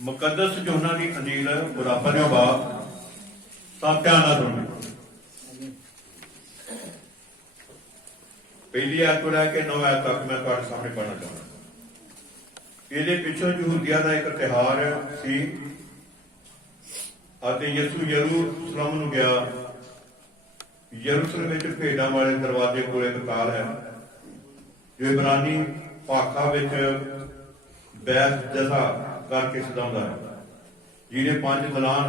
मुकद्दस यूहन्ना की अंजील बराबर ने बाप सब ध्यान ना सुनो। पहली आयत को लैके 9 आयत तक मैं तुम्हारे सामने पढ़ना चाहूंगा। ये पिछों यहूदिया का एक त्योहार सी अते यसू यरूशलेम नूं गया। यरूशलेम विच भेड़ां वाले दरवाजे कोल एक काल है जो इब्रानी भाखा विच बैस जसा करके सदाउंदा है, जिहड़े 5 दलान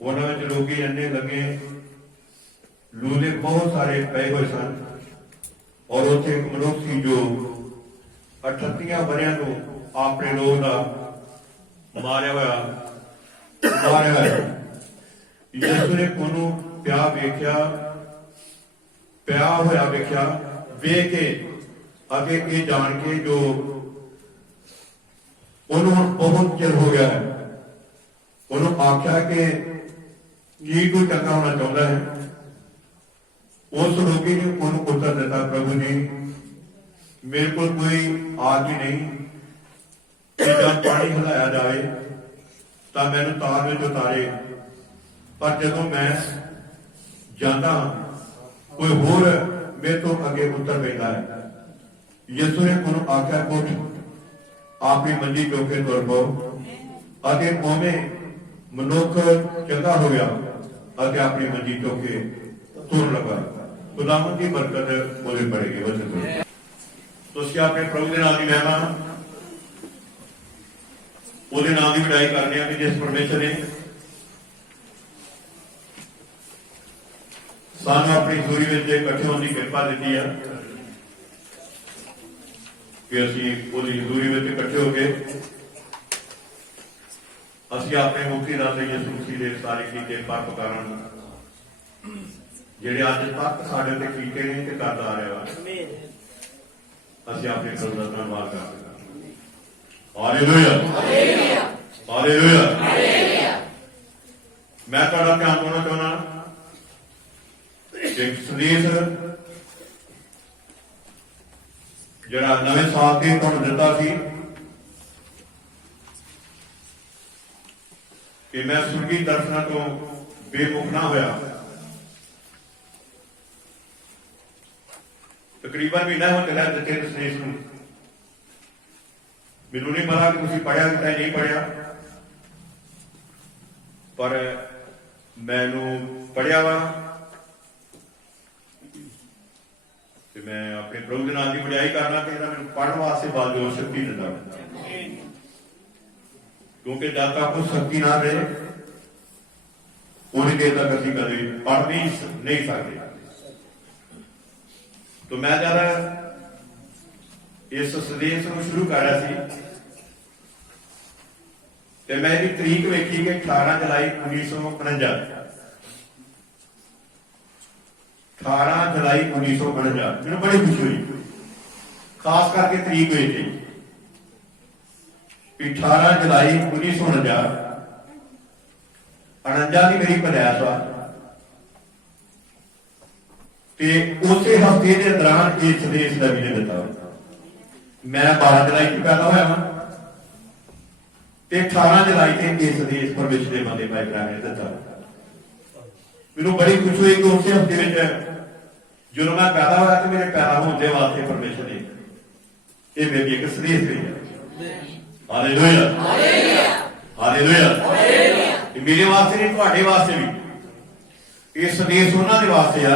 उन्हां विच लोकी अन्ने लगे लूले बहुत सारे पए हुए सन और उत्थे एक मनुख सी जो 38 वरियां तो अपने लोग का मारिया होया यीशु ने ओनू पिया होया वेख्या वेख के अगे ये जान के जो उन्होंने बहुत चिर हो गया है, उन्होंने आख्या कि की कोई चंगा होना चाहता है। उस रोगी ने उन्होंने उत्तर दिता, प्रभु जी मेरे को कोई आदमी नहीं कि जब पानी हिलाया जाए तो मैंने तार में उतारे, पर जो मैं जाता कोई होर मेरे तो अगे उतर पैदा है। यीशु ने उन्होंने आख्या उठ अपनी मंजी चौके तुर पो अगे ओमे मनुख चंगा हो गया अगे अपनी मंजी चौके तुर लगा। खुदावंद की बरकत बोले पड़ेगी। वचन तो अपने प्रभु के नाम की महिमा ਉਹਦੇ नाम की वडाई करने कि जिस परमेश्वर ने सानू अपनी सूरी में इकट्ठे होने की कृपा दी है कि असी हजूरी में इकट्ठे हो गए असी अपने मुक्ति दाता यीशु मसीह के सारे कीते परोपकारां जिहड़े अज तक साडे ते कीते ने ते करदा आ रहा असी अपने प्रभु दा धन्नवाद करदे हां। Hallelujah hallelujah. मैं तुहाडा ध्यान पाउणा चाहुंदा एक संदेश जिहड़ा नवें साल ते तुहानूं दित्ता सी कि मैं सुर्गी दर्शनां तो बेमुख ना होया। तकरीबन महीना हो चलिया दित्ते संदेश नूं। मैनूं नहीं पता कि तुसीं पढ़िया कि नहीं पढ़िया, पर मैनूं पढ़िया वा ते मैं अपने प्रभु के नाम की वडियाई करना कि मैनूं पढ़न वास्ते बल जोर शक्ति दिंदा, क्योंकि जब तक वो शक्ति ना रहे उन्नी देर तक असीं कदे पढ़ नहीं सकते। तो मैं जब इस संदेश को शुरू कर रहा सी ते मैं इसकी तरीक वेखी कि 18 जुलाई 1949 18 जुलाई 1949 मैंने बड़ी खुशी हुई, खास करके तरीक वेख के 18 जुलाई 1949 की मेरी पैदाइश वा ते उसे हफ्ते के दौरान इस संदेश नबी ने दिता। मैं 12 जुलाई की पैदा होया वा ते 18 जुलाई से इस संदेश परमेश्वर के बंदे भाई भरा ने दिता। मैनूं बड़ी खुशी हुई कि उस हफ्ते में जो मैं पैदा होया तो मेरे पैदा होने वास्ते परमेश्वर ने यह मेरी एक संदेश दी है। Hallelujah hallelujah. मेरे वास्ते नहीं तुहाडे वास्ते भी यह संदेश उन्हां दे वास्ते आ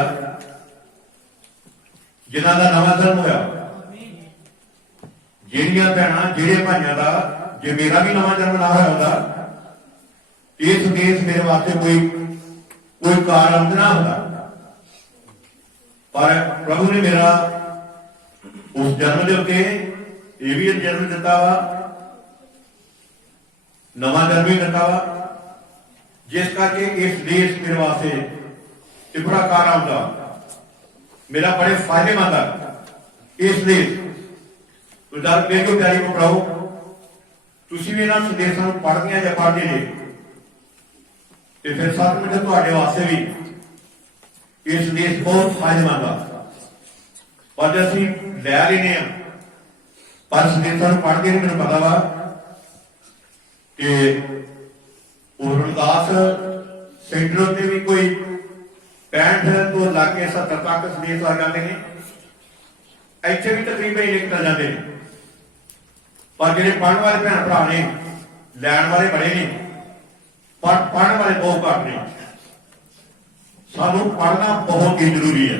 जिन्हां दा नवां जन्म होया, जिहड़ियां भैणां जिहड़े भाइयां दा जे मेरा भी नवां जन्म ना होया होंदा यह संदेश मेरे वास्ते कोई कारण ना होता, पर प्रभु ने मेरा उस जन्म के उत्ते यह भी जन्म दिता वा, नवां जन्म भी दिता वा, जिस करके इस देश मेरे वास्ते एक बड़ा कारण होता, मेरा बड़े फायदेमंद है इस देश। तो जब मेरे को प्यारी को पढ़ाओ तुसी भी इन्हां संदेशां नूं पढ़दियां जां पढ़दे जे ते फिर सचमुच तुहाडे वास्ते भी ये संदेश बहुत फायदेमंद है। ਅੱਜ ਅਸੀਂ ਲੈ ਲੈਨੇ ਆ, ਪਰ ਸੰਦੇਸ਼ਾਂ ਨੂੰ ਪੜ੍ਹ ਕੇ ਮੈਨੂੰ ਪਤਾ ਵਾ ਕਿ ਉਹ ਰਮਦਾਸ ਸੈਂਟਰ ਉੱਤੇ ਵੀ ਕੋਈ 65 ਤੋਂ ਲਾ ਕੇ 70 ਤੱਕ ਸੰਦੇਸ਼ ਆ ਜਾਂਦੇ ਨੇ, ਇੱਥੇ ਵੀ ਤਕਰੀਬਨ ਹੀ ਨਿਕਲ ਜਾਂਦੇ ਨੇ। ਪਰ ਜਿਹੜੇ ਪੜ੍ਹਨ ਵਾਲੇ ਭੈਣ ਭਰਾ ਨੇ, ਲੈਣ ਵਾਲੇ ਬੜੇ ਨੇ, ਪਰ ਪੜ੍ਹਨ ਵਾਲੇ ਬਹੁਤ ਘੱਟ ਨੇ। ਸਾਨੂੰ ਪੜ੍ਹਨਾ ਬਹੁਤ ਹੀ ਜ਼ਰੂਰੀ ਹੈ।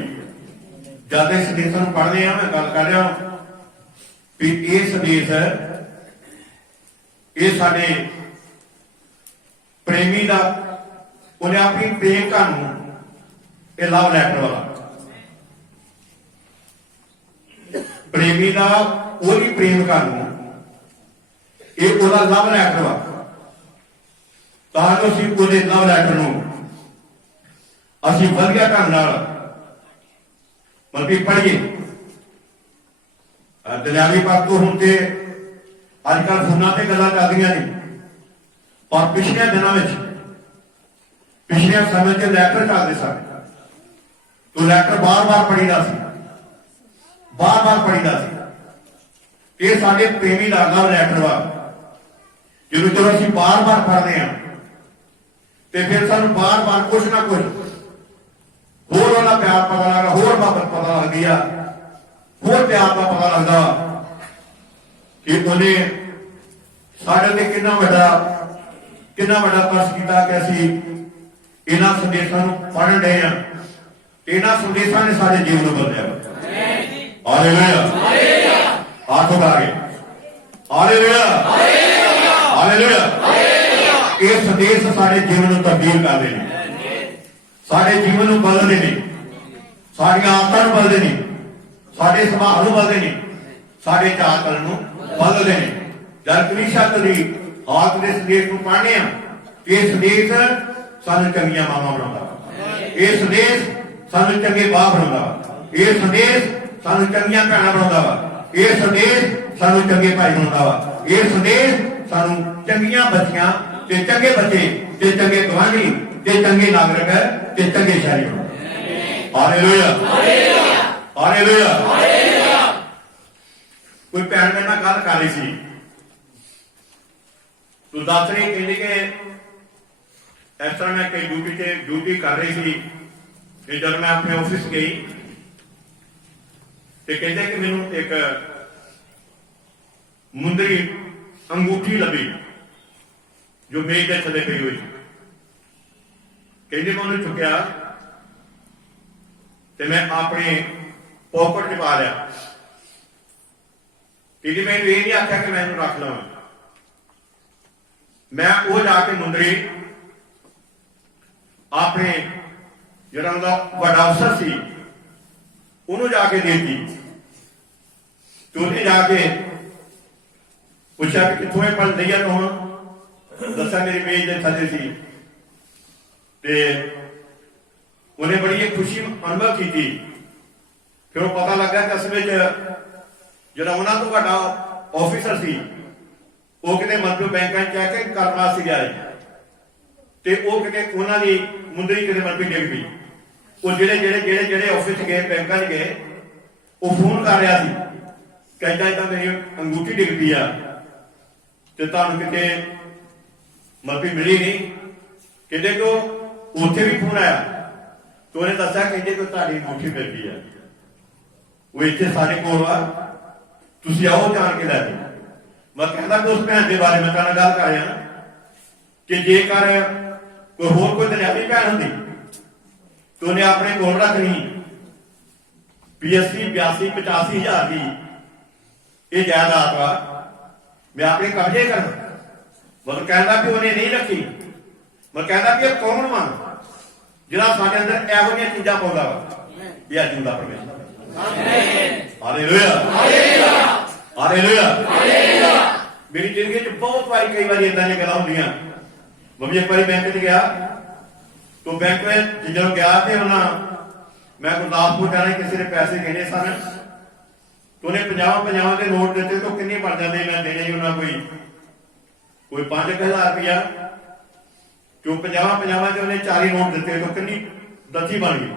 ਜਦ ਇਸ ਸੰਦੇਸ਼ਾਂ ਨੂੰ ਪੜ੍ਹਦੇ ਆ, ਮੈਂ ਗੱਲ ਕਰ ਰਿਹਾ ਵੀ ਇਹ ਸੰਦੇਸ਼ ਇਹ ਸਾਡੇ ਪ੍ਰੇਮੀ ਦਾ, ਉਹਨੇ ਆਪਣੀ ਪ੍ਰੇਮ ਕਹਾਣੀ, ਇਹ ਲਵ ਲੈਟਰ ਵਾਲਾ ਪ੍ਰੇਮੀ ਦਾ, ਉਹਦੀ ਪ੍ਰੇਮ ਕਹਾਣੀ, ਇਹ ਉਹਦਾ ਲਵ ਲੈਟਰ ਵਾ। ਤਾਂ ਜੋ ਅਸੀਂ ਉਹਦੇ ਲਵ ਲੈਟਰ ਨੂੰ ਅਸੀਂ ਵਧੀਆ ਢੰਗ ਨਾਲ ਮਤਲਬ ਪੜ੍ਹੀਏ। ਦਰਿਆਵੀ ਪਾਕ ਤੋਂ ਹੁਣ ਤੇ ਅੱਜ ਕੱਲ੍ਹ ਫੋਨਾਂ ਤੇ ਗੱਲਾਂ ਚੱਲਦੀਆਂ ਨੇ, ਪਰ ਪਿਛਲੇ ਦਿਨਾਂ ਵਿੱਚ, ਪਿਛਲੇ ਸਮੇਂ 'ਚ ਲੈਟਰ ਚੱਲਦੇ ਸਨ। ਤੋ ਲੈਟਰ ਬਾਰ-ਬਾਰ ਪੜ੍ਹੀਦਾ ਸੀ, ਬਾਰ-ਬਾਰ ਪੜ੍ਹੀਦਾ ਸੀ। ਇਹ ਸਾਡੇ ਪ੍ਰੇਮੀ ਦਾ ਲਵ ਲੈਟਰ ਵਾ। ਜਦੋਂ ਅਸੀਂ ਬਾਰ-ਬਾਰ ਪੜ੍ਹਦੇ ਹਾਂ ਤੇ ਫਿਰ ਸਾਨੂੰ ਬਾਰ-ਬਾਰ ਕੁਛ ਨਾ ਕੁਛ ਹੋਰ ਉਹਦਾ ਪਿਆਰ ਪਤਾ ਲੱਗਦਾ, ਹੋਰ ਮੁਹੱਬਤ ਪਤਾ ਲੱਗਦੀ ਆ, ਹੋਰ ਪਿਆਰ ਦਾ ਪਤਾ ਲੱਗਦਾ ਕਿ ਉਹਨੇ ਸਾਡੇ ਤੇ ਕਿੰਨਾ ਵੱਡਾ ਤਰਸ ਕੀਤਾ ਕਿ ਅਸੀਂ ਇਹਨਾਂ ਸੰਦੇਸ਼ਾਂ ਨੂੰ ਪੜ੍ਹਨ ਡਏ ਆ। ਇਹਨਾਂ ਸੰਦੇਸ਼ਾਂ ਨੇ ਸਾਡੇ ਜੀਵਨ ਨੂੰ ਬਦਲਿਆ। ਹਾਲੇਲੂਇਆ, ਹੱਥ ਉਠਾ ਕੇ ਹਾਲੇਲੂਇਆ, ਹਾਲੇਲੂਇਆ। ਇਹ ਸੰਦੇਸ਼ ਸਾਡੇ ਜੀਵਨ ਨੂੰ ਤਬਦੀਲ ਕਰਦੇ ਨੇ, ਸਾਡੇ ਜੀਵਨ ਨੂੰ ਬਦਲਦੇ ਨੇ, ਸਾਡੀਆਂ ਆਦਤਾਂ ਨੂੰ ਬਦਲਦੇ ਨੇ, ਸਾਡੇ ਸੁਭਾਅ ਨੂੰ ਬਦਲਦੇ ਨੇ, ਸਾਡੇ ਚਾਲ ਚਲਣ ਨੂੰ ਬਦਲਦੇ ਨੇ। ਜਦ ਕਲੀਸਿਆ ਦੀ ਹਾਲਤ ਦੇ ਸੰਦੇਸ਼ ਨੂੰ ਪੜ੍ਹਨੇ ਆ, ਇਹ ਸੰਦੇਸ਼ ਸਾਨੂੰ ਚੰਗੀਆਂ ਮਾਵਾਂ ਬਣਾਉਂਦਾ, ਇਹ ਸੰਦੇਸ਼ ਸਾਨੂੰ ਚੰਗੇ ਬਾਪ ਬਣਾਉਂਦਾ, ਇਹ ਸੰਦੇਸ਼ ਸਾਨੂੰ ਚੰਗੀਆਂ ਭੈਣਾਂ ਬਣਾਉਂਦਾ ਵਾ, ਇਹ ਸੰਦੇਸ਼ ਸਾਨੂੰ ਚੰਗੇ ਭਾਈ ਬਣਾਉਂਦਾ ਵਾ, ਇਹ ਸੰਦੇਸ਼ ਸਾਨੂੰ ਚੰਗੀਆਂ ਬੱਚੀਆਂ ਤੇ ਚੰਗੇ ਬੱਚੇ ਤੇ ਚੰਗੇ ਗਵਾਂਢੀ ਤੇ ਚੰਗੇ ਨਾਗਰਿਕ ਤੇ ਚੰਗੇ ਸ਼ਹਿਰੀ ਬਣਾਉਂਦਾ। Hallelujah, hallelujah. ਕੋਈ ਭੈਣ ਮੇਰੇ ਨਾਲ ਗੱਲ ਕਰ ਰਹੀ ਸੀ, ਤੂੰ ਦੱਸ ਰਹੀ, ਕਹਿੰਦੀ ਕਿ ਇਸ ਤਰ੍ਹਾਂ ਮੈਂ ਕਈ ਡਿਊਟੀ ਕਰ ਰਹੀ ਸੀ ਕਿ ਜਦ ਮੈਂ ਆਪਣੇ ਆਫਿਸ ਗਈ ਤੇ ਕਹਿੰਦੇ ਕਿ ਮੈਨੂੰ ਇੱਕ ਮੁੰਦਰੀ ਅੰਗੂਠੀ ਲੱਭੀ ਜੋ ਮੇਜ਼ ਦੇ ਥੱਲੇ ਪਈ ਹੋਈ। ਕਹਿੰਦੇ ਮੈਂ ਉਹਨੂੰ ਚੁੱਕਿਆ ਤੇ ਮੈਂ ਆਪਣੇ ਪੋਕਟ 'ਚ ਪਾ ਲਿਆ। ਕਹਿੰਦੀ ਮੈਨੂੰ ਇਹ ਨਹੀਂ ਆਖਿਆ ਕਿ ਮੈਂ ਇਹਨੂੰ ਰੱਖ ਲਵਾਂ। ਮੈਂ ਉਹ ਜਾ ਕੇ ਮੁੰਦਰੀ ਆਪਣੇ ਜਿਹੜਾ ਉਹਦਾ ਵੱਡਾ ਅਫਸਰ ਸੀ ਉਹਨੂੰ ਜਾ ਕੇ ਦੇ ਦਿੱਤੀ। ਤੇ ਉਹਨੇ ਜਾ ਕੇ ਪੁੱਛਿਆ ਕਿ ਕਿੱਥੋਂ ਇਹ ਪਲ ਲਈਆ ਤੂੰ? ਹੁਣ ਦੱਸਿਆ ਮੇਰੀ ਮੇਜ਼ ਦੇ ਥੱਲੇ ਸੀ। ਤੇ ਉਹਨੇ ਬੜੀ ਖੁਸ਼ੀ ਅਨੁਭਵ ਕੀਤੀ। ਫਿਰ ਉਹ ਪਤਾ ਲੱਗਾ ਕਿ ਅਸਲ ਵਿੱਚ ਜਿਹੜਾ ਉਹਨਾਂ ਤੋਂ ਵੱਡਾ ਆਫਿਸਰ ਸੀ ਉਹ ਕਿਤੇ ਮਤਲਬ ਬੈਂਕਾਂ 'ਚ ਚੈੱਕ ਕਰਨ ਵਾਸਤੇ ਗਿਆ ਤੇ ਉਹ ਕਿਤੇ ਉਹਨਾਂ ਦੀ ਮੁੰਦਰੀ ਕਿਤੇ ਮਤਲਬ ਡਿੱਗ ਪਈ। ਉਹ ਜਿਹੜੇ ਆਫਿਸ 'ਚ ਗਏ, ਬੈਂਕਾਂ 'ਚ ਗਏ, ਉਹ ਫੋਨ ਕਰ ਰਿਹਾ ਸੀ ਕਹਿੰਦਾ ਏਦਾਂ ਮੇਰੀ ਅੰਗੂਠੀ ਡਿੱਗ ਪਈ ਆ ਤੇ ਤੁਹਾਨੂੰ ਕਿਤੇ ਮਤਲਬ ਮਿਲੀ ਨਹੀਂ। ਕਹਿੰਦੇ ਕਿ ਉੱਥੇ ਵੀ ਫੋਨ ਆਇਆ ਤੇ ਉਹਨੇ ਦੱਸਿਆ ਕਹਿੰਦੇ ਕਿ ਤੁਹਾਡੀ ਅੰਗੂਠੀ ਮਿਲ ਗਈ ਆ, ਉਹ ਇੱਥੇ ਸਾਡੇ ਕੋਲ ਆ, ਤੁਸੀਂ ਆਓ ਜਾਣ ਕੇ ਲੈ ਜਾਓ। ਮੈਂ ਕਹਿੰਦਾ ਕਿ ਉਸ ਭੈਣ ਦੇ ਬਾਰੇ ਮੈਂ ਤੁਹਾਨੂੰ ਗੱਲ ਕਰ ਰਿਹਾ ਕਿ ਜੇਕਰ ਕੋਈ ਦਰਿਆਵੀ ਭੈਣ ਹੁੰਦੀ ਤੇ ਉਹਨੇ ਆਪਣੇ ਕੋਲ ਰੱਖਣੀ PSC 82-85,000 ਦੀ ਇਹ ਜਾਇਦਾਦ ਵਾ, ਮੈਂ ਆਪਣੇ ਕਬਜ਼ੇ ਕਰ। ਮਤਲਬ ਕਹਿੰਦਾ ਕਿ ਉਹਨੇ ਨਹੀਂ ਰੱਖੀ। ਮੈਂ ਕਹਿੰਦਾ ਕਿ ਇਹ ਕੌਣ ਵਾ ਜਿਹੜਾ ਸਾਡੇ ਅੰਦਰ ਇਹੋ ਜਿਹੀਆਂ ਚੀਜ਼ਾਂ ਪਾਉਂਦਾ ਵਾ? ਇਹ ਅੱਜ ਦਾ ਪਰਮੇਸ਼ਰ। Hallelujah, hallelujah. ਮੇਰੀ ਜ਼ਿੰਦਗੀ 'ਚ ਬਹੁਤ ਵਾਰੀ ਕਈ ਵਾਰੀ ਏਦਾਂ ਦੀਆਂ ਗੱਲਾਂ ਹੁੰਦੀਆਂ। ਮੈਂ ਵੀ ਇੱਕ ਵਾਰੀ ਬੈਂਕ 'ਚ ਗਿਆ तो बैंक में जो गया थे मैं गुरदासपुर जाने किसी ने पैसे देने सन तो उन्हें 50 के नोट देते तो किन्ने बन जाते मैं देने ही उन्हें कोई 5,000 रुपया जो 50 के उन्हें 40 नोट देते तो किन्नी दसी बन गई।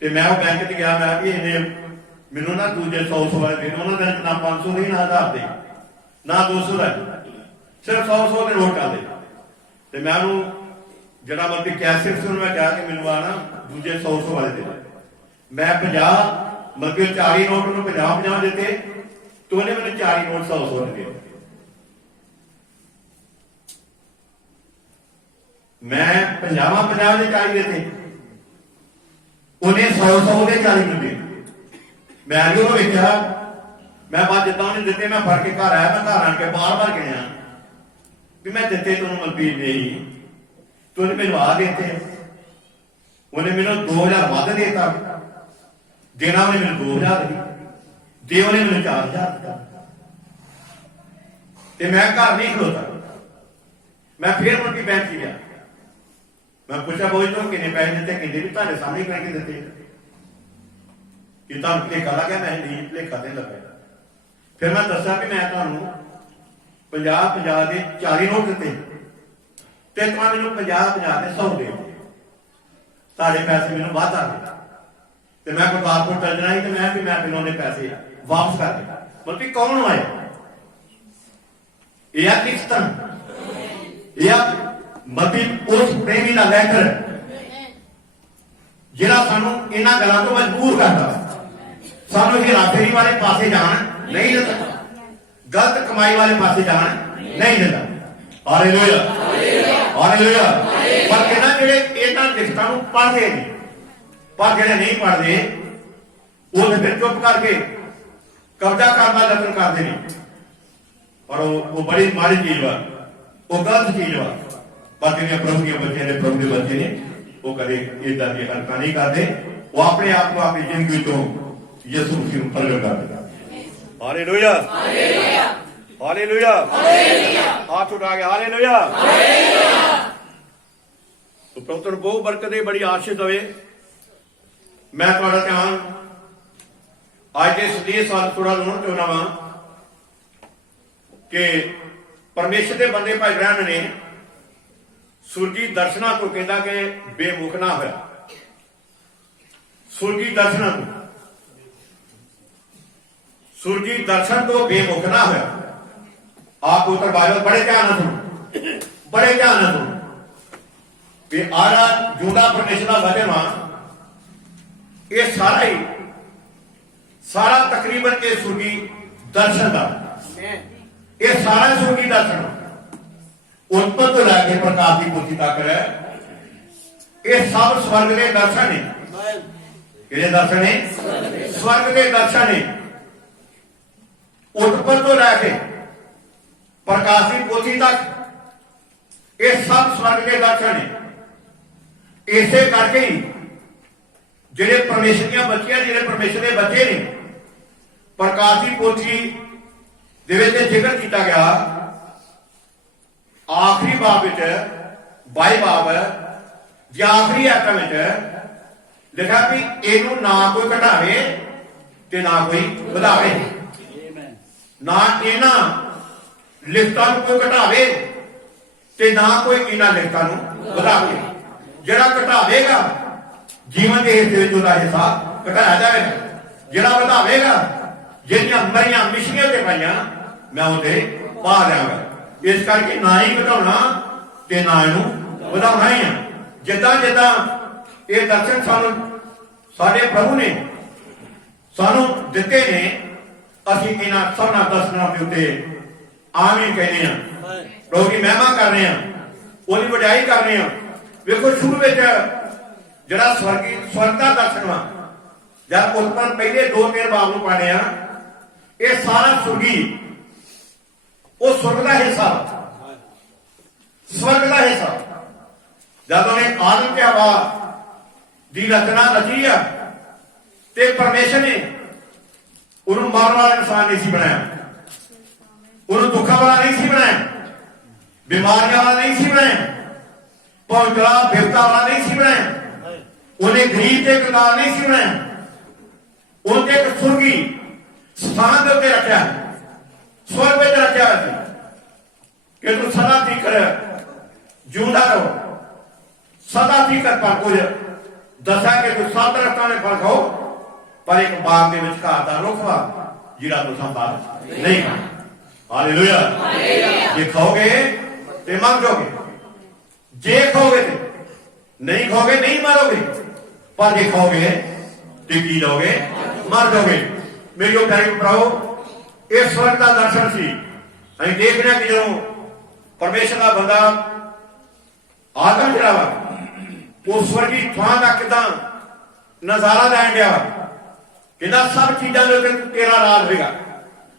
तो मैं वो बैंक च गया मैं कि इन्हें ਮੈਨੂੰ ਨਾ ਦੂਜੇ 100 ਵਾਲੇ ਦਿਨ ਉਹਨਾਂ ਦੇ ਨਾ 500 ਦੇ ਨਾ 1000 ਦੇ ਨਾ 200 ਦਾ ਸਿਰਫ 100 ਦੇ ਨੋਟ ਕਰਦੇ ਤੇ ਮੈਂ ਉਹਨੂੰ ਜਿਹੜਾ ਮਤਲਬ ਕੈਸੇਟ ਸੀ ਉਹਨੂੰ ਮੈਂ ਕਿਹਾ ਕਿ ਮੈਨੂੰ ਆ ਨਾ ਦੂਜੇ 100 ਵਾਲੇ ਦੇ ਮੈਂ 50 ਮਤਲਬ 40 ਨੋਟ ਨੂੰ 50 ਦਿੱਤੇ ਤੇ ਉਹਨੇ ਮੈਨੂੰ 40 ਨੋਟ 100 ਦਿੱਤੇ ਮੈਂ 50 ਦੇ 40 ਦਿੱਤੇ ਉਹਨੇ 100 ਦੇ 40 ਦਿੱਤੇ ਮੈਂ ਅੱਗੇ ਉਹ ਵੇਖਿਆ ਮੈਂ ਬਾਅਦ ਜਿੱਦਾਂ ਉਹਨੇ ਦਿੱਤੇ ਮੈਂ ਫੜ ਕੇ ਘਰ ਆਇਆ ਮੈਂ ਘਰ ਆਣ ਕੇ ਬਾਰ-ਬਾਰ ਗਿਣਿਆ ਵੀ ਮੈਂ ਦਿੱਤੇ ਤੁਹਾਨੂੰ ਮਲਬੀ ਨਹੀਂ ਤੂੰ ਮੈਨੂੰ ਆ ਦਿੱਤੇ ਉਹਨੇ ਮੈਨੂੰ 2000 ਵੱਧ ਦੇਤਾ ਦੇਣਾ ਉਹਨੇ ਮੈਨੂੰ 2000 ਦੇ ਉਹਨੇ ਮੈਨੂੰ 4000 ਦਿੱਤਾ ਤੇ ਮੈਂ ਘਰ ਨਹੀਂ ਖਲੋਤਾ ਮੈਂ ਫੇਰ ਮੁੜ ਕੇ ਬੈਂਕ ਗਿਆ ਮੈਂ ਪੁੱਛਿਆ ਬੋਝ ਤੋਂ ਕਿੰਨੇ ਪੈਸੇ ਦਿੱਤੇ ਕਹਿੰਦੇ ਵੀ ਤੁਹਾਡੇ ਸਾਹਮਣੇ ਕਰਕੇ ਦਿੱਤੇ ਕਿ ਤੁਹਾਨੂੰ ਭੁਲੇਖਾ ਲੱਗਾ ਮੈਂ ਨਹੀਂ ਭੁਲੇਖਾ ਤੇ ਲੱਗਾ ਫਿਰ ਮੈਂ ਦੱਸਿਆ ਕਿ ਮੈਂ ਤੁਹਾਨੂੰ 50 ਦੇ 40 ਨੋਟ ਦਿੱਤੇ ਤੇ ਤੁਹਾਨੂੰ ਮੈਨੂੰ 50 ਦੇ 100 ਦੇ ਤੁਹਾਡੇ ਪੈਸੇ ਮੈਨੂੰ ਵੱਧ ਆ ਗਏ ਤੇ ਮੈਂ ਗੁਰਦਾਸਪੁਰ ਚੱਲਣਾ ਸੀ ਤੇ ਮੈਂ ਵੀ ਮੈਂ ਬਿਨਾਂ ਦੇ ਪੈਸੇ ਵਾਪਸ ਕਰ ਦੇ ਮਤਲਬ ਕੌਣ ਆਇਆ ਇਹ ਆ ਕਿਸ਼ਤਨ ਇਹ ਆ ਮਤਲਬ ਉਸ ਪ੍ਰੇਮੀ ਦਾ ਲੈਟਰ ਜਿਹੜਾ ਸਾਨੂੰ ਇਹਨਾਂ ਗੱਲਾਂ ਤੋਂ ਮਜਬੂਰ ਕਰਦਾ ਸਾਨੂੰ ਹੀਰਾਫੇਰੀ ਵਾਲੇ ਪਾਸੇ ਜਾਣ ਨਹੀਂ ਦਿੰਦਾ ਗਲਤ ਕਮਾਈ ਵਾਲੇ ਪਾਸੇ ਜਾਣ ਨਹੀਂ ਦਿੰਦਾ ਹਾਲੇਲੂਇਆ ਹਾਲੇਲੂਇਆ ਪਰ ਕਿਹਨਾਂ ਜਿਹੜੇ ਇਹਨਾਂ ਲਿਖਤਾਂ ਨੂੰ ਪੜ੍ਹਦੇ ਨੇ ਪਰ ਜਿਹੜੇ ਨਹੀਂ ਪੜ੍ਹਦੇ ਉਹ ਫਿਰ ਚੁੱਪ ਕਰਕੇ ਕਬਜ਼ਾ ਕਰਨ ਦਾ ਯਤਨ ਕਰਦੇ ਨੇ ਪਰ ਉਹ ਬੜੀ ਮਾੜੀ ਚੀਜ਼ ਵਾ ਉਹ ਗਲਤ ਚੀਜ਼ ਵਾ ਪਰ ਜਿਹੜੀਆਂ ਪ੍ਰਭੂ ਦੀਆਂ ਬੱਚੇ ਨੇ ਪ੍ਰਭੂ ਦੇ ਬੱਚੇ ਨੇ ਉਹ ਕਦੇ ਇਦਾਂ ਦੀ ਹਰਕਤਾਂ ਨਹੀਂ ਕਰਦੇ ਉਹ ਆਪਣੇ ਆਪ ਨੂੰ ਆਪਣੀ ਜ਼ਿੰਦਗੀ ਤੋਂ ਯਿਸੂ ਮਸੀਹ ਨੂੰ ਪ੍ਰਗਟ ਕਰਦੇ ਹਾਲੇਲੂਇਆ ਹਾਲੇਲੂਇਆ ਹਾਲੇਲੂਇਆ ਹਾਲੇਲੂਇਆ ਹੱਥ ਉਠਾ ਕੇ ਹਾਲੇਲੂਇਆ ਹਾਲੇਲੂਇਆ ਤੋ ਪ੍ਰਭੂ ਨੂੰ ਬਹੁਤ ਬਰਕਤ ਦੇ ਬੜੀ ਆਸ਼ੀਸ਼ ਹੋਵੇ ਮੈਂ ਤੁਹਾਡਾ ਧਿਆਨ ਅੱਜ ਦੇ ਸੰਦੇਸ਼ ਵੱਲ ਥੋੜਾ ਲਾਉਣਾ ਚਾਹੁੰਦਾ ਵਾਂ ਕਿ ਪਰਮੇਸ਼ਰ ਦੇ ਬੰਦੇ ਭਾਈ ਬ੍ਰਹਣ ਨੇ ਸੁਰਗੀ ਦਰਸ਼ਨਾਂ ਤੋਂ ਕਹਿੰਦਾ ਕਿ ਬੇਮੁਖ ਨਾ ਹੋਇਆ ਸੁਰਗੀ ਦਰਸ਼ਨਾਂ ਤੋਂ ਸੁਰਗੀ ਦਰਸ਼ਨ ਤੋਂ ਬੇਮੁਖ ਨਾ ਹੋਇਆ ਆਪ ਉਤਰ ਬਾਈਬਲ ਬੜੇ ਧਿਆਨ ਨਾਲ ਸੁਣੋ ਬੜੇ ਧਿਆਨ ਨਾਲ ਸੁਣੋ ਕਿ ਆਰਾ ਜੁਦਾ ਪਰਮੇਸ਼ਰ ਦਾ ਵਚਨ ਵਾ ਇਹ ਸਾਰਾ ਤਕਰੀਬਨ ਇਹ ਸੁਰਗੀ ਦਰਸ਼ਨ ਦਾ ਇਹ ਸਾਰਾ ਸੁਰਗੀ ਦਰਸ਼ਨ ਉਤਪਤ ਤੋਂ ਲੈ ਕੇ ਪ੍ਰਕਾਸ਼ ਦੀ ਪੁੱਛੀ ਤੱਕ ਇਹ ਸਭ ਸਵਰਗ ਦੇ ਦਰਸ਼ਨ ਨੇ ਕਿਹੜੇ ਦਰਸ਼ਨ ਨੇ ਸਵਰਗ ਦੇ ਦਰਸ਼ਨ ਨੇ ਉਤਪਤ ਤੋਂ ਲੈ ਕੇ ਪ੍ਰਕਾਸ਼ ਦੀ ਪੋਥੀ ਤੱਕ ਇਹ ਸਭ ਸਵਰਗ ਦੇ ਦਰਸ਼ਨ ਨੇ ਇਸੇ ਕਰਕੇ ਹੀ ਜਿਹੜੇ ਪਰਮੇਸ਼ਰ ਦੀਆਂ ਬੱਚੀਆਂ ਜਿਹੜੇ ਪਰਮੇਸ਼ਰ ਦੇ ਬੱਚੇ ਨੇ ਪ੍ਰਕਾਸ਼ ਦੀ ਪੋਥੀ ਦੇ ਵਿੱਚ ਜ਼ਿਕਰ ਕੀਤਾ ਗਿਆ ਆਖਰੀ ਬਾਬ ਵਿੱਚ 22 ਬਾਬ ਜਾਂ ਆਖਰੀ ਆਇਤਾਂ ਵਿੱਚ ਲਿਖਿਆ ਵੀ ਇਹਨੂੰ ਨਾ ਕੋਈ ਘਟਾਵੇ ਤੇ ਨਾ ਕੋਈ ਵਧਾਵੇ ਨਾ ਇਹਨਾਂ ਲਿਖਤਾਂ ਨੂੰ ਕੋਈ ਘਟਾਵੇ ਤੇ ਨਾ ਕੋਈ ਇਹਨਾਂ ਲਿਖਤਾਂ ਨੂੰ ਵਧਾਵੇ ਜਿਹੜਾ ਘਟਾਵੇਗਾ ਜੀਵਨ ਦੇ ਹਿੱਸੇ ਵਿੱਚ ਉਹਦਾ ਹਿੱਸਾ ਘਟਾਇਆ ਜਾਵੇਗਾ ਜਿਹੜਾ ਵਧਾਵੇਗਾ ਜਿਹੜੀਆਂ ਮਰੀਆਂ ਮਿਸ਼ਰੀਆਂ ਤੇ ਪਾਈਆਂ ਮੈਂ ਉਹਦੇ ਪਾ ਦਿਆਂਗਾ ਇਸ ਕਰਕੇ ਨਾ ਹੀ ਘਟਾਉਣਾ ਤੇ ਨਾ ਇਹਨੂੰ ਵਧਾਉਣਾ ਹੀ ਆ ਜਿੱਦਾਂ ਇਹ ਦਰਸ਼ਨ ਸਾਨੂੰ ਸਾਡੇ ਪ੍ਰਭੂ ਨੇ ਸਾਨੂੰ ਦਿੱਤੇ ਨੇ ਅਸੀਂ ਇਹਨਾਂ ਸਭਨਾਂ ਦਰਸ਼ਨਾਂ ਦੇ ਉੱਤੇ ਆਮੀਨ ਕਹਿੰਦੇ ਆ ਪ੍ਰਭੂ ਦੀ ਮਹਿਮਾ ਕਰ ਰਹੇ ਆ ਉਹਦੀ ਵਡਿਆਈ ਕਰ ਰਹੇ ਆ ਵੇਖੋ ਸ਼ੁਰੂ ਵਿੱਚ ਜਿਹੜਾ ਸਵਰਗ ਦਾ ਦਰਸ਼ਨ ਵਾ ਜਦ ਉਤਪੰਨ ਪਹਿਲੇ 2-3 ਬਾਬ ਨੂੰ ਪੜ੍ਹਦੇ ਆ ਇਹ ਸਾਰਾ ਸੁਰਗੀ ਉਹ ਸਵਰਗ ਦਾ ਹਿੱਸਾ ਸਵਰਗ ਦਾ ਹਿੱਸਾ ਜਦ ਉਹਨੇ ਆਦਮ ਤੇ ਹਵਾ ਦੀ ਰਚਨਾ ਰਚੀ ਆ ਤੇ ਪਰਮੇਸ਼ਰ ਨੇ ਉਹਨੂੰ ਮਾਰਨ ਵਾਲਾ ਇਨਸਾਨ ਨਹੀਂ ਸੀ ਬਣਾਇਆ ਉਹਨੂੰ ਦੁੱਖਾਂ ਵਾਲਾ ਨਹੀਂ ਸੀ ਬਣਾਇਆ ਬਿਮਾਰੀਆਂ ਵਾਲਾ ਨਹੀਂ ਸੀ ਬਣਾਇਆ ਭੌਂਕਲਾ ਬਿਰਤਾ ਵਾਲਾ ਨਹੀਂ ਸੀ ਬਣਾਇਆ ਉਹਨੇ ਗਰੀਬ ਤੇ ਕੰਗਾਲ ਨਹੀਂ ਸੀ ਬਣਾਇਆ ਉਹਨੇ ਇੱਕ ਸੁਰਗੀ ਸਥਾਨ ਦੇ ਉੱਤੇ ਰੱਖਿਆ ਸਵਰਗ ਵਿੱਚ ਰੱਖਿਆ ਸੀ ਕਿ ਤੂੰ ਸਦਾ ਤੀਕਰ ਜਿਉਂਦਾ ਰਹੋ ਸਦਾ ਤੀਕਰ ਪਰ ਕੁਝ ਦੱਸਿਆ ਕਿ ਤੂੰ 7 ਰਸਤਾਂ ਦੇ ਫਲ ਖਾਓ पर एक बाग के विचकार दा रुख वा जिहड़ा तुसां फल नहीं खाना। हालेलुया। जे खाओगे तो मर जाओगे, जे खाओगे तो नहीं खाओगे नहीं मरोगे, पर जे खाओगे तो की जाओगे, मर जाओगे। मेरी प्यारे भराओ, इस स्वर्ग का दर्शन सी अं देख रहे कि जो परमेश्वर का बंदा आदम जरा वा वो स्वर्गी थां का किदा नजारा लैन गया कहना सब चीजों के उत्ते तेरा राज होगा,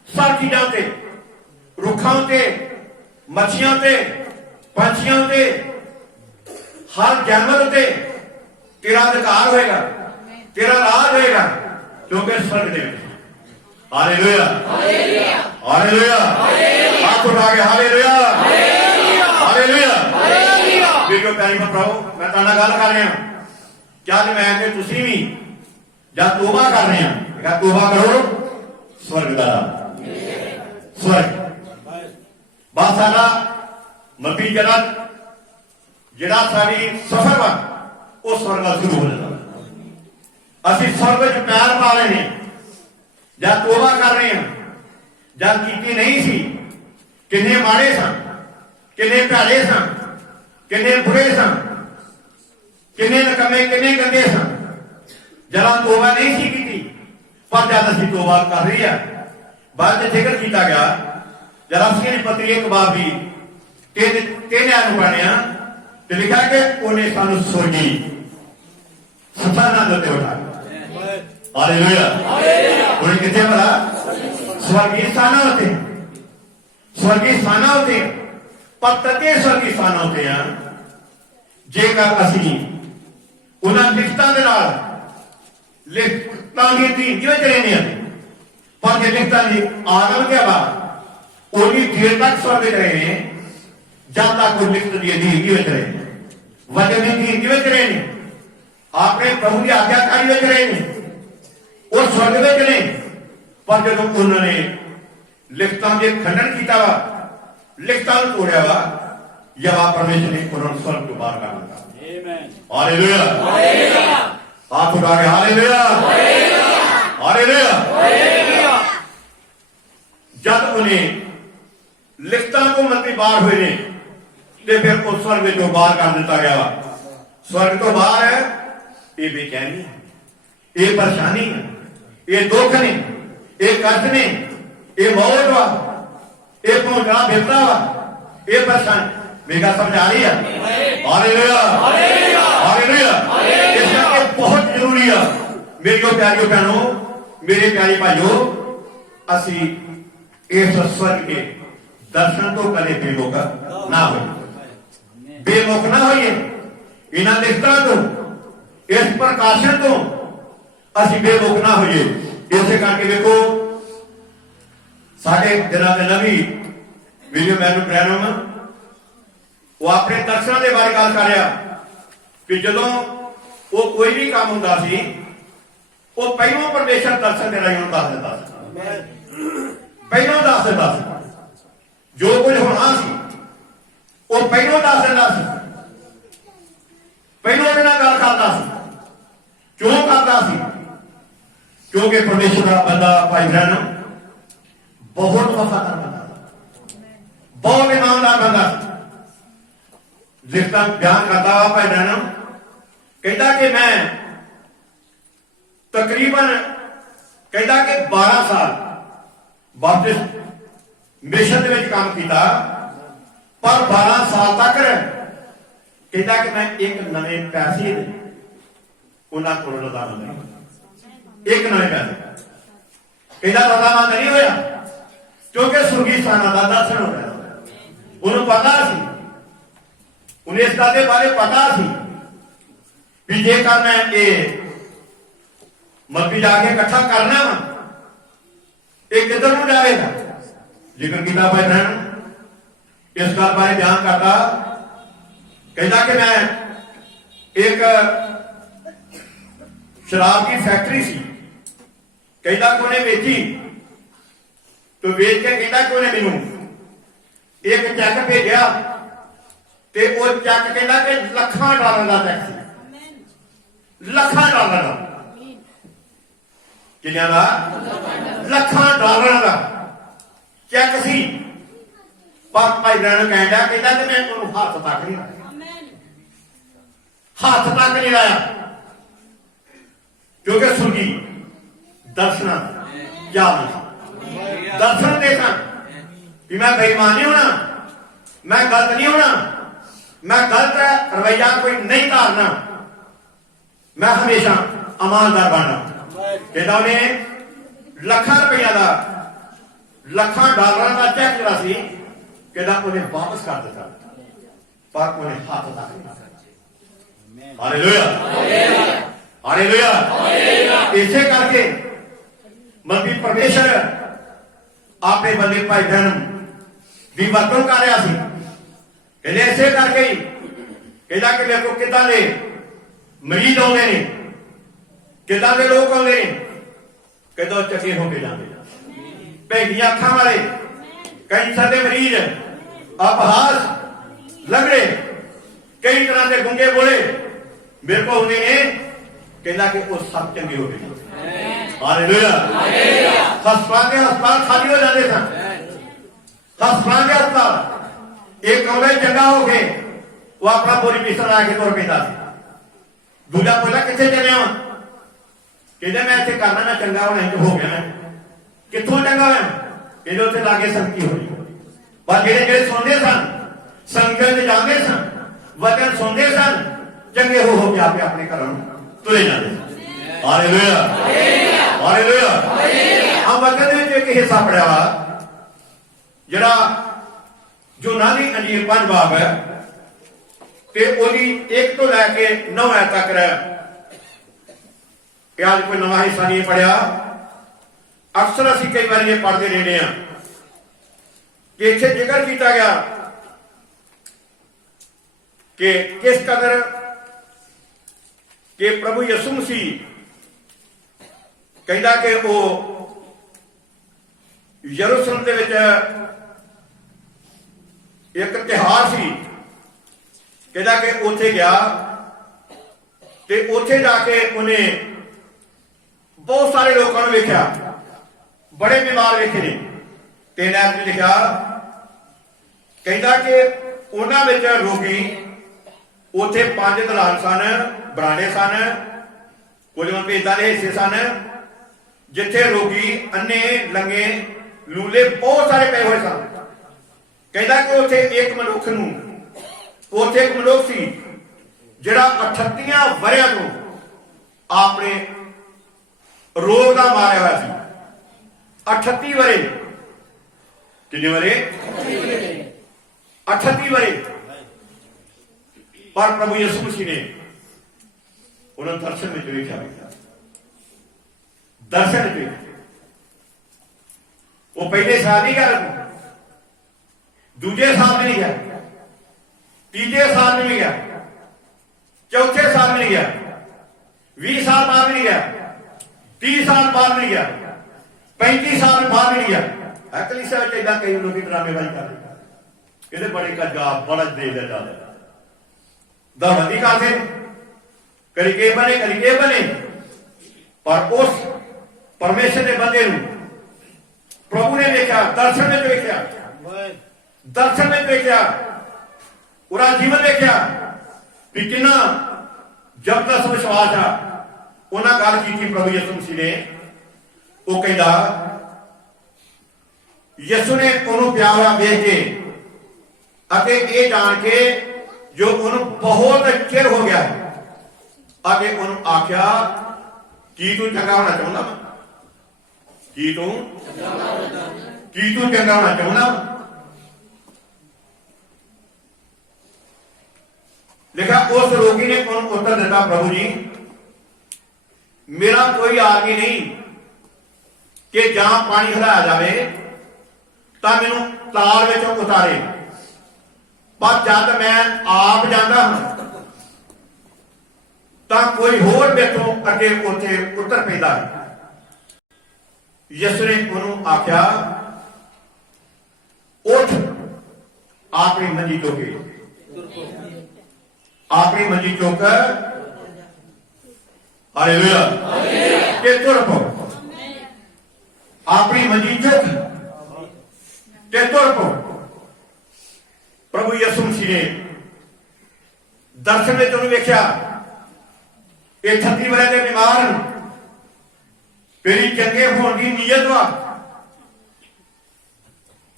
सब चीजों से रुखों से मच्छियों से पंछियों से हर जानवर से तेरा अधिकार होएगा, तेरा राज होएगा, क्योंकि स्वर्ग दे। हालेलुया हालेलुया हाथ उठा के हालेलुया हालेलुया। वीडियो प्यारी भराओ, मैं ताना गल कर रहा क्या मैं ते तुसी भी या तोबा कर रहे हैं, या तोबा करो स्वर्ग दा स्वर्ग बस सारा मपी जगत जिहड़ा साडी सफर वा वो स्वर्ग दा शुरू हो जाता। असीं स्वर्ग विच पैर पा रहे हैं या तोबा कर रहे हैं या कीती नहीं सी। किन्ने माड़े सन, किन्ने भैड़े सन, किन्ने बुरे सन, किन्ने नकम्मे किन्ने गंदे सन, जरा तोबा नहीं सी की। पर जब असीं तोबा कर रही है बाद जिक्र किया गया जरासियों की पत्री एक बाब भी तीन पढ़िया तो लिखा कि उन्हें सानू स्वर्गी स्थानां दे उत्ते उठाया। हालेलुया। उन्हें कितने भला स्वर्गीय स्थान होते, स्वर्गीय स्थान होते, पर तके स्वर्गीय स्थान होते हैं जेकर असीं उन्हां लिखतां दे नाल लिखतां दी धीन जिवें रहने पर जे लिखतां दी आगम के बाद उन्हीं देर तक स्वर्ग रहे हैं जब तक वो लिखत दी धीन जिवें रहे वचन दी धीन जिवें रहे अपने प्रभु की आज्ञाकारी विच रहे वो स्वर्ग विच ने। पर जदों उन्होंने लिखतां दे खंडन किया वा लिखतां नूं तोड़िया वा यहोवा परमेश्वर ने उन्होंने स्वर्ग तो बाहर कर दिता। हालेलुया हाथ उठा के हालेलुया हालेलुया। जब उन्हें लिखतां को मंत्री बाहर हुए ने ते फिर उस स्वर्ग जो बाहर कर दिता गया। स्वर्ग तो बाहर है ये बेचैनी है, ये परेशानी है, ये दुख ने, ये कष्ट ने, ये मौत वा, ये पहुंचना बेहतर वा, ये परेशानी मेरा समझा रही है। Hallelujah hallelujah. इसलिए बहुत जरूरी है मेरी प्यारियों बहनों मेरे प्यारे भाइयों असी इस स्वर्ग के दर्शन तो कदे बेमुख ना हो, बेमुख ना होइए। इन्हां लिखतां तो इस प्रकाशन तो असी बेमुख ना होइए। इसे करके देखो साढ़े दिनों के नबी विलियम मैनू ब्रैनम वो अपने दर्शनों के बारे गल कर रहा कि जदों वो कोई भी काम होंदा सी वो पहलों परमेश्वर दर्शन के राही दस दिता, पहलों दस दिता जो कुछ होना सी वो पहलों दस दिता सी, पहलों उहदे नाल गल करदा सी। क्यों करदा सी? क्योंकि परमेश्वर का बंदा भाई ब्रैनम बहुत वफादार बंदा, बहुत ईमानदार बंदा। लिखता बयान करता हुआ भाई ब्रैनम कहता कि मैं तकरीबन कहता कि 12 साल बाप्टिस्ट मिशन में काम किया, पर 12 साल तक कहता कि मैं एक नवे पैसे उन्होंने को रजामंद नहीं, एक नवे पैसे कहता रजामंद नहीं होया क्योंकि सुर्गी स्थाना का दर्शन हो रहा। उन्होंने पता सी, उन्हें इस गल के बारे पता सी भी जेकर मैं ये मर्दी जाके इकट्ठा करना वा ये किधर को जाएगा। जिक्र किया भाई बहन इस गल बारे बयान करता कहता कि मैं एक शराब की फैक्ट्री सी कहता कि उन्हें बेची तो बेच के कहता कि उन्हें मैनू एक चैक भेजा ते वो चैक कहता कि $लाखों का चैक सी, $लाखों का ਕਿੰਨਿਆਂ ਦਾ? ਲੱਖਾਂ ਡਾਲਰਾਂ ਦਾ ਚੈੱਕ ਸੀ। ਪਰ ਭਾਈ ਬ੍ਰੈਨਨ ਕਹਿੰਦਾ ਕਿ ਮੈਂ ਉਹਨੂੰ ਹੱਥ ਤੱਕ ਨਹੀਂ ਲਾਇਆ, ਹੱਥ ਤੱਕ ਨਹੀਂ ਲਾਇਆ, ਕਿਉਂਕਿ ਸੁਣੀ ਦਰਸ਼ਨਾਂ ਯਾਦ ਦਰਸ਼ਨ ਦੇਖਾਂ ਕਿ ਮੈਂ ਬੇਈਮਾਨ ਨਹੀਂ ਹੋਣਾ, ਮੈਂ ਗਲਤ ਨਹੀਂ ਹੋਣਾ, ਮੈਂ ਗਲਤ ਰਵੱਈਆ ਕੋਈ ਨਹੀਂ ਧਾਰਨਾ, ਮੈਂ ਹਮੇਸ਼ਾ ਇਮਾਨਦਾਰ ਬਣਨਾ। ਕਹਿੰਦਾ ਉਹਨੇ ਲੱਖਾਂ ਰੁਪਈਆ ਦਾ, ਲੱਖਾਂ ਡਾਲਰਾਂ ਦਾ ਚੈੱਕ ਜਿਹੜਾ ਸੀ ਕਹਿੰਦਾ ਉਹਨੇ ਵਾਪਸ ਕਰ ਦਿੱਤਾ, ਪਰ ਉਹਨੇ ਹੱਥ ਤੱਕ ਨਹੀਂ ਲਾਇਆ। ਹਾਲੇਲੂਇਆ, ਹਾਲੇਲੂਆ। ਇਸੇ ਕਰਕੇ ਮਨਪ੍ਰੀਤ ਪਰਮੇਸ਼ਰ ਆਪਣੇ ਬੰਦੇ ਭਾਈ ਬਹਿਣ ਦੀ ਵਰਤੋਂ ਕਰ ਰਿਹਾ ਸੀ। ਕਹਿੰਦੇ ਇਸੇ ਕਰਕੇ ਹੀ ਕਹਿੰਦਾ ਕਿ ਮੇਰੇ ਕੋਲ ਕਿੱਦਾਂ ਦੇ ਮਰੀਜ਼ ਆਉਂਦੇ ਨੇ, ਕਿੱਦਾਂ ਦੇ ਲੋਕ ਆਉਂਦੇ ਨੇ, ਕਹਿੰਦਾ ਚੰਗੇ ਹੋ ਕੇ ਜਾਂਦੇ, ਭੇਡੀਆਂ ਅੱਖਾਂ ਵਾਲੇ, ਕੈਂਸਰ ਦੇ ਮਰੀਜ਼, ਅਪਹਾਸ, ਲੰਗੜੇ, ਕਈ ਤਰ੍ਹਾਂ ਦੇ ਗੁੰਗੇ ਬੋਲੇ ਮੇਰੇ ਕੋਲ ਹੁੰਦੇ ਨੇ, ਕਹਿੰਦਾ ਕਿ ਉਹ ਸਭ ਚੰਗੇ ਹੋ ਗਏ। ਹਾਲੇਲੂਇਆ। ਹਸਪਤਾਲ ਖਾਲੀ ਹੋ ਜਾਂਦੇ ਸਨ, ਹਸਪਤਾਲ ਦੇ ਹਸਪਤਾਲ ਇੱਕ ਆਉਂਦਾ ਚੰਗਾ ਹੋ ਕੇ ਉਹ ਆਪਣਾ ਬੋਰੀ ਬਿਸਤਰਾ ਲਾ ਕੇ ਤੁਰ ਪੈਂਦਾ ਸੀ। ਦੂਜਾ ਪੁੱਛਦਾ ਕਿੱਥੇ ਚੱਲਿਆ ਵਾ, ਕਹਿੰਦਾ ਮੈਂ ਇੱਥੇ ਕਰਨਾ, ਮੈਂ ਚੰਗਾ ਹੋਣਾ ਹੋ ਗਿਆ। ਮੈਂ ਕਿੱਥੋਂ ਚੰਗਾ ਹੋਇਆ, ਕਹਿੰਦੇ ਉੱਥੇ ਲਾਗੇ ਸੰਗਤੀ ਹੋਈ। ਪਰ ਜਿਹੜੇ ਸੁਣਦੇ ਸਨ, ਸੰਗਤ ਦੇ ਜਾਂਦੇ ਸਨ, ਵਚਨ ਸੁਣਦੇ ਸਨ, ਚੰਗੇ ਹੋ ਕੇ ਆਪੇ ਆਪਣੇ ਘਰਾਂ ਨੂੰ ਤੁਰੇ ਜਾਂਦੇ ਸਨ। Hallelujah, hallelujah. ਆ ਵਚਨ ਦੇ ਵਿੱਚ ਇੱਕ ਹਿੱਸਾ ਪੜਿਆ ਵਾ ਜਿਹੜਾ ਯੂਨਾਨੀ ਅੰਜੀਲ 5 ਬਾਬ ਹੈ ਤੇ ਉਹਦੀ 1 ਤੋਂ ਲੈ ਕੇ 9 ਐਤ ਤੱਕ ਹੈ। ਅੱਜ ਕੋਈ ਨਵਾਂ ਹਿੱਸਾ ਨਹੀਂ ਪੜਿਆ, ਅਕਸਰ ਅਸੀਂ ਕਈ ਵਾਰੀ ਇਹ ਪੜ੍ਹਦੇ ਰਹਿੰਦੇ ਹਾਂ ਕਿ ਇੱਥੇ ਜ਼ਿਕਰ ਕੀਤਾ ਗਿਆ ਕਿ ਕਿਸ ਕਦਰ ਕਿ ਪ੍ਰਭੂ ਯਿਸੂ ਮਸੀਹ ਕਹਿੰਦਾ ਕਿ ਉਹ ਯਰੂਸ਼ਲਮ ਦੇ ਵਿੱਚ ਇੱਕ ਤਿਉਹਾਰ ਸੀ, ਕਹਿੰਦਾ ਕਿ ਉੱਥੇ ਗਿਆ ਤੇ ਉੱਥੇ ਜਾ ਕੇ ਉਹਨੇ ਬਹੁਤ ਸਾਰੇ ਲੋਕਾਂ ਨੂੰ ਵੇਖਿਆ, ਬੜੇ ਬਿਮਾਰ ਵੇਖੇ ਨੇ। ਤੇ ਨੈਤ ਨੇ ਲਿਖਿਆ, ਕਹਿੰਦਾ ਕਿ ਉਹਨਾਂ ਵਿੱਚ ਰੋਗੀ ਉੱਥੇ 5 ਦਲਾਨ ਸਨ, ਬਰਾਂਡੇ ਸਨ, ਕੁਝ ਇਦਾਂ ਦੇ ਹਿੱਸੇ ਸਨ ਜਿੱਥੇ ਰੋਗੀ, ਅੰਨੇ, ਲੰਗੇ, ਲੂਲੇ ਬਹੁਤ ਸਾਰੇ ਪਏ ਹੋਏ ਸਨ। ਕਹਿੰਦਾ ਕਿ ਉੱਥੇ ਇੱਕ ਮਨੁੱਖ ਸੀ ਜਿਹੜਾ 38 ਵਰ੍ਹਿਆਂ ਤੋਂ ਆਪਣੇ ਰੋਗ ਦਾ ਮਾਰਿਆ ਹੋਇਆ ਸੀ। 38 ਵਰ੍ਹੇ, ਕਿੰਨੇ ਵਰ੍ਹੇ? 38 ਵਰ੍ਹੇ। ਪਰ ਪ੍ਰਭੂ ਯਿਸੂ ਮਸੀਹ ਨੇ ਉਹਨਾਂ ਦਰਸ਼ਨ ਵਿੱਚ ਵੇਖਿਆ, ਦਰਸ਼ਨ ਵਿੱਚ ਉਹ ਪਹਿਲੇ ਸਾਲ ਨਹੀਂ ਗਿਆ, ਦੂਜੇ ਸਾਲ ਵੀ ਨਹੀਂ ਗਿਆ, ਤੀਜੇ ਸਾਲ ਵੀ ਨਹੀਂ ਗਿਆ, ਚੌਥੇ ਸਾਲ ਵੀ ਨਹੀਂ ਗਿਆ, 20 ਸਾਲ ਬਾਅਦ ਵੀ ਨਹੀਂ ਗਿਆ, 30 ਸਾਲ ਬਾਅਦ ਨਹੀਂ ਗਿਆ, 35 ਸਾਲ ਬਾਅਦ ਨਹੀਂ ਗਿਆ। ਕਲੀਸਿਆ ਵਿੱਚ ਏਦਾਂ ਕਈ ਲੋਕ ਡਰਾਮੇਬਾਜ਼ੀ ਕਰਦੇ, ਇਹਦੇ ਬੜੇ ਕੱਜਾ ਬੜਾ ਦੇ ਜਾਂਦਾ ਦੌੜਨ ਦੀ ਕਰਦੇ, ਕਦੀ ਕੇ ਬਣੇ ਕਦੀ ਕੇ ਬਣੇ। ਪਰ ਉਸ ਪਰਮੇਸ਼ਰ ਦੇ ਬੰਦੇ ਨੂੰ ਪ੍ਰਭੂ ਨੇ ਵੇਖਿਆ, ਦਰਸ਼ਨ ਵਿੱਚ ਵੇਖਿਆ, ਦਰਸ਼ਨ ਵਿੱਚ ਵੇਖਿਆ, ਉਹਦਾ ਜੀਵਨ ਵੇਖਿਆ ਵੀ ਕਿੰਨਾ ਜ਼ਬਰਦਸਤ ਵਿਸ਼ਵਾਸ ਆ। ਉਹਨਾਂ ਗੱਲ ਕੀਤੀ ਪ੍ਰਭੂ ਯਿਸੂ ਮਸੀਹ ਨੇ, ਉਹ ਕਹਿੰਦਾ ਯਿਸੂ ਨੇ ਉਹਨੂੰ ਪਿਆ ਹੋਇਆ ਵੇਖ ਕੇ ਅਤੇ ਇਹ ਜਾਣ ਕੇ ਜੋ ਉਹਨੂੰ ਬਹੁਤ ਚਿਰ ਹੋ ਗਿਆ ਅੱਗੇ ਉਹਨੂੰ ਆਖਿਆ, ਕੀ ਤੂੰ ਚੰਗਾ ਹੋਣਾ ਚਾਹੁੰਦਾ ਵਾ? ਕੀ ਤੂੰ ਚੰਗਾ ਹੋਣਾ ਚਾਹੁੰਦਾ? ਲਿਖਿਆ ਉਸ ਰੋਗੀ ਨੇ ਉਹਨੂੰ ਉੱਤਰ ਦਿੱਤਾ, ਪ੍ਰਭੂ ਜੀ ਮੇਰਾ ਕੋਈ ਆਦਮੀ ਨਹੀਂ ਕਿ ਜਾਂ ਪਾਣੀ ਹਿਲਾਇਆ ਜਾਵੇ ਤਾਂ ਮੈਨੂੰ ਤਾਲ ਵਿੱਚੋਂ ਉਤਾਰੇ, ਪਰ ਜਦ ਮੈਂ ਆਪ ਜਾਂਦਾ ਹਾਂ ਤਾਂ ਕੋਈ ਹੋਰ ਮੇਥੋਂ ਅੱਗੇ ਉੱਥੇ ਉਤਰ ਪੈਂਦਾ ਹੈ। ਯਿਸੂ ਨੇ ਉਹਨੂੰ ਆਖਿਆ, ਉੱਠ ਆਪਣੀ ਮੰਜੀ ਚੁੱਕ ਕੇ, ਆਪਣੀ ਮੰਜੀ ਚੁੱਕ, ਹਾਲੇਲੂਇਆ, ਤੇ ਤੁਰ ਪਓ। मंजी चुक ते तुर पो। प्रभु यसु मसीह ने दर्शन में तुम वेख्या ये 36 वर्ष के बीमार मेरी चंगे होने की नीयत वा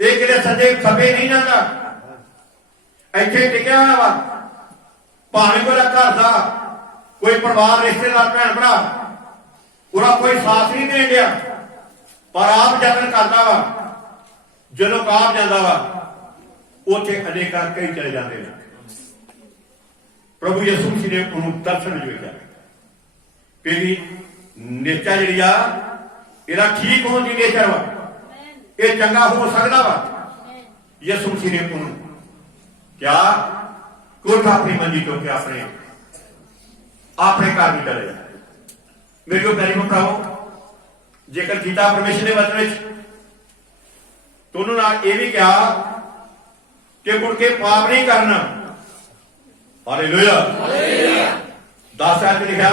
एक सजे खबे नहीं जाता इतने टिकया हुआ वा भावें कोई घर का कोई परिवार रिश्तेदार भैन भरा पूरा कोई साथ नहीं देन दिया पर आप जतन करता वा जो आप जाता वा उसे अनेक कई चले जाते हैं। प्रभु यसु मसीह ने उन्होंने दर्शन वेख्या मेरी नेचा जी आ ठीक होने की नेचर वा ये चंगा हो सकता वा। यसु मसीह ने उन्होंने क्या कोठा अपनी मंजी चुक के अपने घर में चले जाए। मेरे को प्यारी भराओ जेकर गीता परमेश्वर के वचन तो उन्होंने यह भी कहा कि मुड़ के पाप नहीं करना। हालेलुया 10 आयत लिखा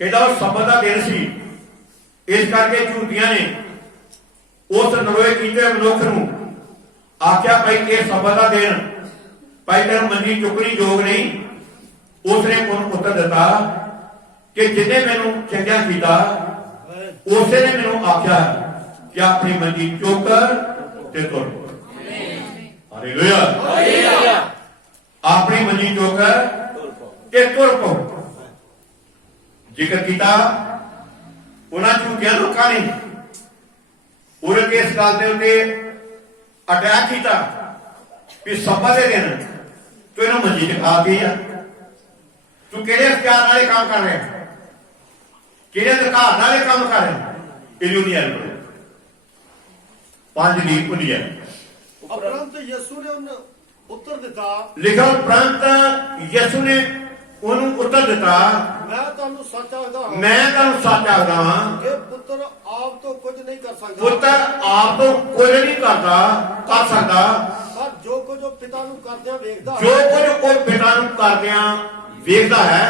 कहता सब्त का दिन सी इस करके झूठियां ने उस नरोए कीते मनुख नूं आख्या भाई ये सब्त का दिन भाई तेन मंजी चुकनी योग नहीं। उसने उन्होंने उत्तर दिता कि जिन्हें मैनू चंगा किया उसे ने मैनू आख्या कि अपनी मंजी चुक ते तुर। हालेलुया अपनी मंजी चुक ते तुर पो। जिक्र किया उन्होंने झूठिया लोगों ने उन्हें इस गल के उत्ते अटैक किया कि सब्त के दिन तू इन्हों मंजी च खा गई है तू किहड़े अख्तियार नाल काम कर रहे किहड़े अधिकार नाल काम कर रहे इहनूं नहीं आए 5 दी भुली है। उपरंत यसु ने उन्हें उत्तर दिता लिखा उपरंत यसु ने उन्होंने उत्तर दिता मैं तुहानू सच आखदा मैं तुहानू सच आखदा हां कि पुत्र आप तो कुछ नहीं कर सकता पुत्र आप तो कुछ नहीं करता कर सकता पर जो कुछ वो पिता नू करदियां वेखदा जो कुछ वो पिता नू करदियां वेखदा है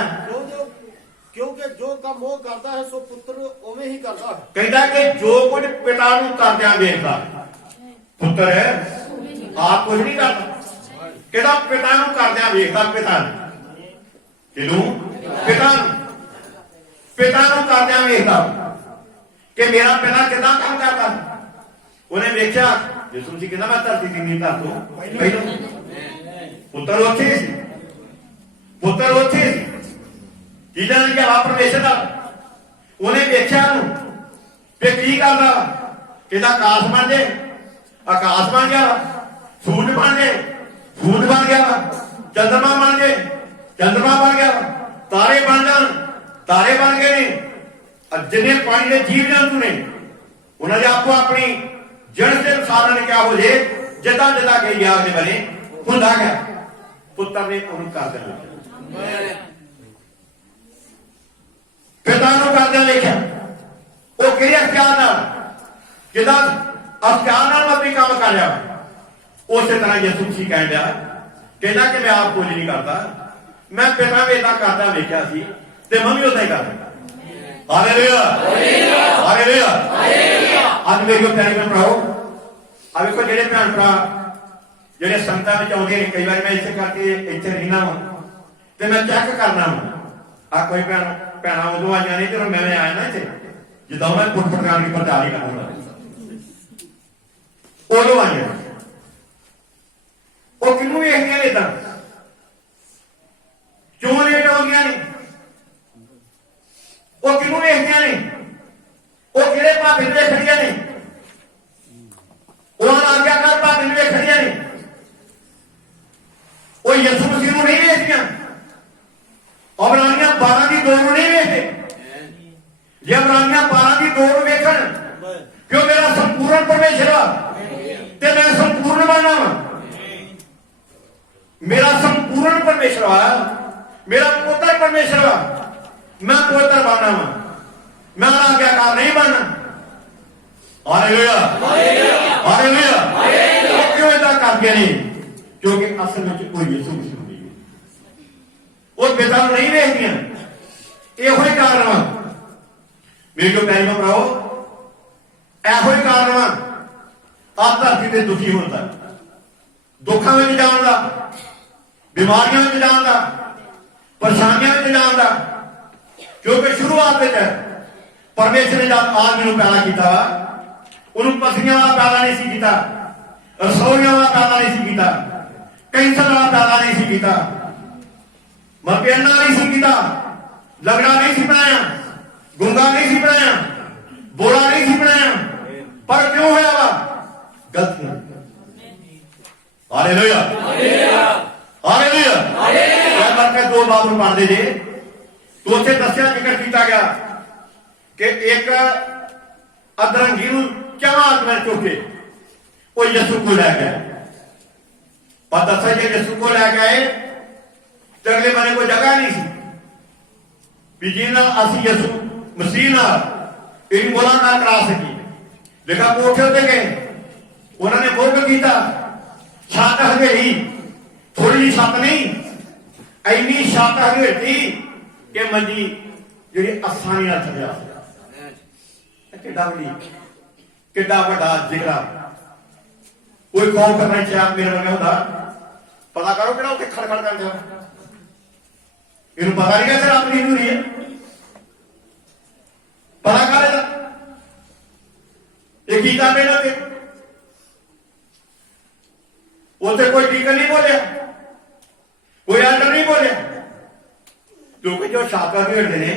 क्योंकि जो काम वो करता है सो पुत्र उवें ही करता है। कहता कि जो कुछ पिता नू करदियां वेखदा पुत्र है आप कुछ नहीं करता कहता पिता नू करदियां वेखदा पिता किनू पिता नू करदियां वेखदा कि मेरा पिता कितना काम करता। उन्हें वेख्या यसु मसीह कहता मैं धरती दी नींव धर दूं पहले पुत्र उत्थे चीजा ने क्या परमेश्वर का उन्हें वेख्या फिर की करता कहता आकाश बन जाए आकाश बन गया सूरज बन जाए सूरज बन गया चंद्रमा बन जाए चंद्रमा बन गया तारे बन जान तारे बन गए ने जिन्हें पानी के जीव जंतु ने उन्होंने आपको अपनी जड़ से साधन क्या हो जाए जिदा जिदा के याद बने खुदा गया पुत्र ने उन्हें कर दिया पिता करदे लिखा वो कि अख्तियार जिदा अख्तियार अपनी काम कर रहा उस तरह यसु मसीह कह दिया कहना कि मैं आप कुछ नहीं करता मैं पिता भी इदा करता वेख्या सी ते मैं भी उदा ही करता। हालेलुया हालेलुया अज मेरी प्यारे भैन भराओ आ वेखो जेडे भैन भरा जेडे संगतां विच आउंदे ने कई बार मैं इसे करके इत्थे रहना वा ते मैं चेक करना वा आ कोई भैन उदों आईयां ने जदों मैं आया ना इत्थे जिद्दां मैं फुट प्रोग्राम की प्रचार करना उदों आईयां वो किनू वेखदियां ने इदां क्यों लेट हो गया ने वो किनू वेखदियां ने वो किहड़े भाभी नूं वेखदियां ने वो आज्ञाकार भाभी नूं वेखदियां ने वो यसु मसीह नूं नहीं वेखदियां अबरानियां 12 की 2 नहीं वेखदे जे अबरानियां 12 की 2 वेखण क्यों मेरा संपूर्ण परमेश्वर ते मैं संपूर्ण बनना वा मेरा संपूर्ण परमेश्वर मेरा पुत्र परमेश्वर मैं पुत्र बनना वा मैं आज्ञाकार नहीं बनना। हालेलुया हालेलुया क्यों ऐसा करते नहीं क्योंकि असल में कोई यसु मसीह नहीं वो पिता नहीं वेखदियां यो कारण वा मेरे को प्यारे भराओ ਇਹੋ ਹੀ ਕਾਰਨ ਵਾ ਆਹ ਧਰਤੀ ਤੇ ਦੁਖੀ ਹੋਣ ਦਾ, ਦੁੱਖਾਂ ਵਿੱਚ ਜਾਣ ਦਾ, ਬਿਮਾਰੀਆਂ ਵਿੱਚ ਜਾਣ ਦਾ, ਪਰੇਸ਼ਾਨੀਆਂ ਵਿੱਚ ਜਾਣ ਦਾ। ਕਿਉਂਕਿ ਸ਼ੁਰੂਆਤ ਵਿੱਚ ਪਰਮੇਸ਼ਰ ਨੇ ਜਦ ਆਦਮੀ ਨੂੰ ਪੈਦਾ ਕੀਤਾ ਉਹਨੂੰ ਪਸਲੀਆਂ ਵਾਲਾ ਪੈਦਾ ਨਹੀਂ ਸੀ ਕੀਤਾ, ਰਸੋਈਆਂ ਵਾਲਾ ਪੈਦਾ ਨਹੀਂ ਸੀ ਕੀਤਾ, ਕੈਂਸਰ ਵਾਲਾ ਪੈਦਾ ਨਹੀਂ ਸੀ ਕੀਤਾ, ਮਰਪੇਨਾ ਨਹੀਂ ਸੀ ਕੀਤਾ, ਲੰਗੜਾ ਨਹੀਂ ਸੀ ਬਣਾਇਆ, ਗੁੰਗਾ ਨਹੀਂ ਸੀ ਬਣਾਇਆ, ਬੋਲਾ ਨਹੀਂ ਸੀ ਬਣਾਇਆ। ਪਰ ਕਿਉਂ ਹੋਇਆ ਵਾ? ਗਲਤੀਆਂ। Hallelujah hallelujah hallelujah. ਮਰ ਕੇ 2 ਬਾਬ ਨੂੰ ਪੜ੍ਹਦੇ ਜੇ ਤੋ ਉੱਥੇ ਦੱਸਿਆ, ਜ਼ਿਕਰ ਕੀਤਾ ਗਿਆ ਕਿ ਇੱਕ ਅਧਰੰਗੀ ਨੂੰ 4 ਆਦਮੀਆਂ ਚੁੱਕੇ ਉਹ ਯਿਸੂ ਕੋਲ ਲੈ ਗਏ। ਪਰ ਦੱਸਿਆ ਜੇ ਯਿਸੂ ਕੋਲ ਲੈ ਗਏ ਤੇ ਅਗਲੇ ਬੰਨੇ ਕੋਈ ਜਗ੍ਹਾ ਨਹੀਂ ਸੀ ਵੀ ਜਿਹਦੇ ਨਾਲ ਅਸੀਂ ਯਿਸੂ ਮਸੀਹ ਨਾਲ ਇਹ ਮੁਲਾਕਾਤ ਕਰਾ ਸਕੀਏ। ਲਿਖਾ ਕੋਠੇ ਉੱਤੇ ਗਏ, ਉਹਨਾਂ ਨੇ ਭੋਗ ਕੀਤਾ, ਛੱਤ ਹਵੇਲੀ, ਥੋੜੀ ਜਿਹੀ ਛੱਤ ਨਹੀਂ, ਇੰਨੀ ਛੱਤ ਹਵੇਲੀ ਕਿ ਮੰਜੀ ਜਿਹੜੀ ਆਸਾਨੀ ਨਾਲ ਚੱਲਿਆ। ਕਿੱਡਾ ਵੱਡਾ ਜ਼ਿਕਰਾ। ਕੋਈ ਕੌਮ ਕਰਨਾ ਚਾਹ ਮੇਰੇ ਵਰਗਾ ਹੁੰਦਾ, ਪਤਾ ਕਰੋ ਕਿਹੜਾ ਉੱਥੇ ਖੜਖੜ ਕਰ ਜਾ। ਇਹਨੂੰ ਪਤਾ ਨਹੀਂ ਕਿ ਸਿਰ ਆਪਣੀ ਨੂਰੀ ਹੈ, ਪਤਾ ਕਰ ਇਹਦਾ ਇਹ ਕੀ ਕਰਦੇ ਨੇ। ਉੱਥੇ ਕੋਈ ਟੀਕਨ ਨਹੀਂ ਬੋਲਿਆ, ਕੋਈ ਆਰਡਰ ਨਹੀਂ ਬੋਲਿਆ, ਕਿਉਂਕਿ ਜੋ ਸ਼ਾਕਰ ਖੇਡਦੇ ਨੇ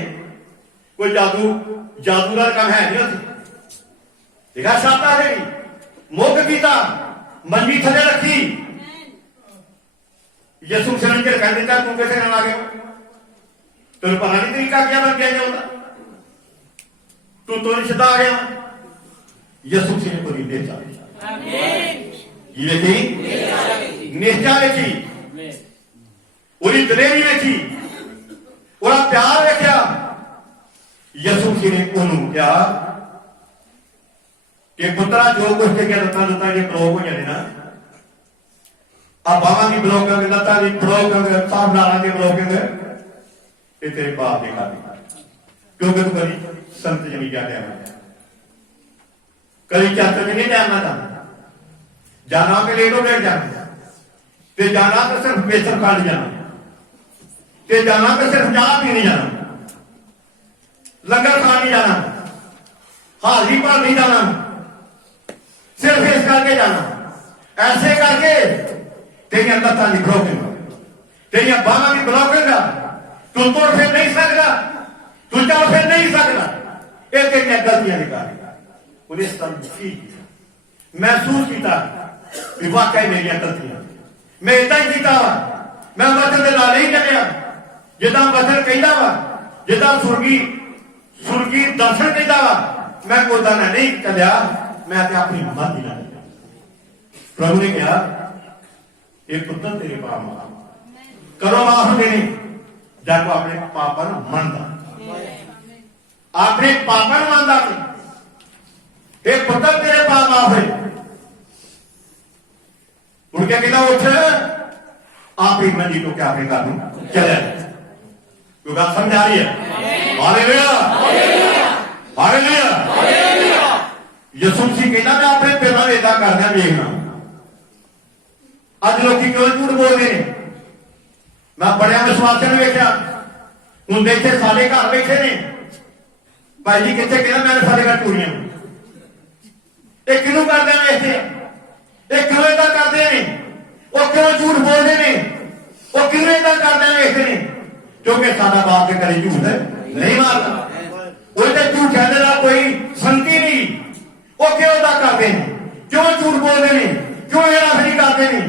ਕੋਈ ਜਾਦੂ ਦਾ ਕੰਮ ਹੈ ਨਹੀਂ ਉੱਥੇ। ਦੇਖਾ ਸ਼ਾਕਾ ਹੈ ਮੁੱਖ ਕੀਤਾ, ਮੰਜੀ ਥੱਲੇ ਰੱਖੀ, ਯਿਸੂ ਸ਼ਰਨ ਕੇ ਰਖਾ ਦਿੱਤਾ। ਤੂੰ ਕਿਸੇ ਨਾਲ ਆ ਗਿਆ? ਤੈਨੂੰ ਪਤਾ ਨਹੀਂ ਤਰੀਕਾ ਕਿਆ ਬਣ ਗਿਆ ਜਾਂਦਾ, ਤੂੰ ਤੋਂ ਰਿਸ਼ਤਾ ਆ ਗਿਆ। ਯਿਸੂ ਸਿੰਘ ਕੋਲ ਨਹੀਂ ਜਾ ਇਹ ਦੇਖੀ ਨਿਸ਼ਚਾ ਵੇਖੀ, ਉਹਦੀ ਦਲੇਰੀ ਵੇਖੀ, ਉਹਦਾ ਪਿਆਰ ਵੇਖਿਆ। ਯਿਸੂ ਸਿੰਘ ਨੇ ਉਹਨੂੰ ਕਿਹਾ ਕਿ ਪੁੱਤਰਾ ਜੋ ਕੁਝ ਤੇ ਕਿਹਾ ਲੱਤਾਂ ਜੇ ਬਲੌਕ ਹੋ ਜਾਂਦੇ ਨਾ, ਆ ਬਾਹਾਂ ਦੀ ਬਲੌਕਿੰਗ, ਲੱਤਾਂ ਦੀ ਬਲੌਕਿੰਗ, ਸਾਹ ਨਾਲਾਂ ਦੀ ਬਲੌਕਿੰਗ, ਇਹ ਤੇਰੇ ਬਾਪ ਦੇ ਕਰ ਦਿੱਤਾ। ਕਿਉਂਕਿ ਤੂੰ ਕਦੀ ਸੰਤ ਜਮੀ ਜਾ ਰਿਹਾ, ਕਦੀ ਚਾਤਰ ਚ ਨਹੀਂ ਜਾਣਾ ਤਾਂ ਜਾਣਾ ਕਿ ਲੇਟ ਹੋ ਬੈਠ ਜਾਣਾ, ਤੇ ਜਾਣਾ ਤਾਂ ਸਿਰਫ ਬੇਸਰ ਖਾਣ ਜਾਣਾ, ਤੇ ਜਾਣਾ ਤਾਂ ਸਿਰਫ ਚਾਹ ਪੀਣੀ ਜਾਣਾ, ਲੰਗਰ ਖਾਣ ਨਹੀਂ ਜਾਣਾ, ਹਾਜ਼ਰੀ ਭਰ ਨਹੀਂ ਜਾਣਾ, ਸਿਰਫ ਇਸ ਕਰਕੇ ਜਾਣਾ। ਐਸੇ ਕਰਕੇ ਤੇਰੀਆਂ ਲੱਤਾਂ ਦੀ ਬਲੌਕਿੰਗ, ਤੇਰੀਆਂ ਬਾਹਾਂ ਦੀ ਬਲੌਕਿੰਗ, ਤੂੰ ਤੁਰ ਫਿਰ ਨਹੀਂ ਸਕਦਾ, ਤੂੰ ਚੱਲ ਫਿਰ ਨਹੀਂ ਸਕਦਾ। ਇਹ ਤੇਰੀਆਂ ਗਲਤੀਆਂ ਦੇ ਕਾਰਨ। ਉਹਨੇ ਸਮਝੀ, ਮਹਿਸੂਸ ਕੀਤਾ ਵੀ ਵਾਕਈ ਮੇਰੀਆਂ ਗਲਤੀਆਂ, ਮੈਂ ਏਦਾਂ ਹੀ ਕੀਤਾ ਵਾ, ਮੈਂ ਵਚਨ ਦੇ ਨਾਲ ਨਹੀਂ ਚੱਲਿਆ ਜਿੱਦਾਂ ਵਚਨ ਕਹਿੰਦਾ ਵਾ, ਜਿੱਦਾਂ ਸੁਰਗੀ ਦਰਸ਼ਨ ਕਹਿੰਦਾ ਵਾ, ਮੈਂ ਉਦਾਂ ਨਹੀਂ ਚੱਲਿਆ, ਮੈਂ ਤੇ ਆਪਣੀ ਮਰਜ਼ੀ ਨਾਲ। ਪ੍ਰਭੂ ਨੇ ਕਿਹਾ ਇਹ ਪੁੱਤਰ ਤੇਰੇ ਪਾਪ ਮਾਫ ਕਰੋ, ਮਾਫ ਹੁੰਦੇ ਨੇ ਜਦ ਕੋ ਆਪਣੇ ਪਾਪਾਂ ਨੂੰ ਮੰਨਦਾ, ਆਪਣੇ ਪਾਪਾਂ ਨੂੰ ਮੰਨਦਾ। ਇਹ ਪੁੱਤਰ ਤੇਰੇ ਪਾਪ ਮਾਫ ਹੋਏ। ਮੁੜ ਕੇ ਕਹਿੰਦਾ ਉੱਠ, ਆਪਣੀ ਮੰਜੀ ਤੋਂ ਕਿਆ ਆਪਣੇ ਘਰ ਨੂੰ ਚਲਿਆ। ਕੋਈ ਗੱਲ ਸਮਝ ਆ ਰਹੀ ਹੈ? Hallelujah hallelujah hallelujah. ਯਿਸੂ ਮਸੀਹ ਕਹਿੰਦਾ ਮੈਂ ਆਪਣੇ ਪਿਤਾ ਨੂੰ ਏਦਾਂ ਕਰਦਿਆਂ ਵੇਖਣਾ। ਅੱਜ ਲੋਕੀ ਕਿਉਂ ਝੂਠ ਬੋਲਦੇ ਨੇ? ਮੈਂ ਬੜਿਆਂ ਵਿਸ਼ਵਾਸੀਆਂ ਨੂੰ ਵੇਖਿਆ, ਹੁੰਦੇ ਇੱਥੇ ਸਾਡੇ ਘਰ ਬੈਠੇ ਨੇ, ਭਾਈ ਜੀ ਕਿੱਥੇ? ਕਹਿੰਦਾ ਮੈਂ ਸਾਡੇ ਘਰ ਟੂਰੀਆਂ। ਇਹ ਕਿਹਨੂੰ ਕਰਦੇ ਵੇਖਦੇ? ਇਹ ਕਿਉਂ ਏਦਾਂ ਕਰਦੇ ਨੇ? ਉਹ ਕਿਉਂ ਝੂਠ ਬੋਲਦੇ ਨੇ? ਉਹ ਕਿਉਂ ਏਦਾਂ ਕਰਦੇ ਵੇਖਦੇ ਨੇ? ਕਿਉਂਕਿ ਸਾਡਾ ਬਾਪ ਦੇ ਕਦੇ ਝੂਠ ਨਹੀਂ ਮਾਰਦਾ, ਉਹਦੇ ਝੂਠ ਕਹਿੰਦੇ ਦਾ ਕੋਈ ਸੰਤੀ ਨਹੀਂ। ਉਹ ਕਿਉਂ ਏਦਾਂ ਕਰਦੇ ਨੇ? ਕਿਉਂ ਝੂਠ ਬੋਲਦੇ ਨੇ? ਕਿਉਂ ਹੇਰਾਫੇਰੀ ਕਰਦੇ ਨੇ?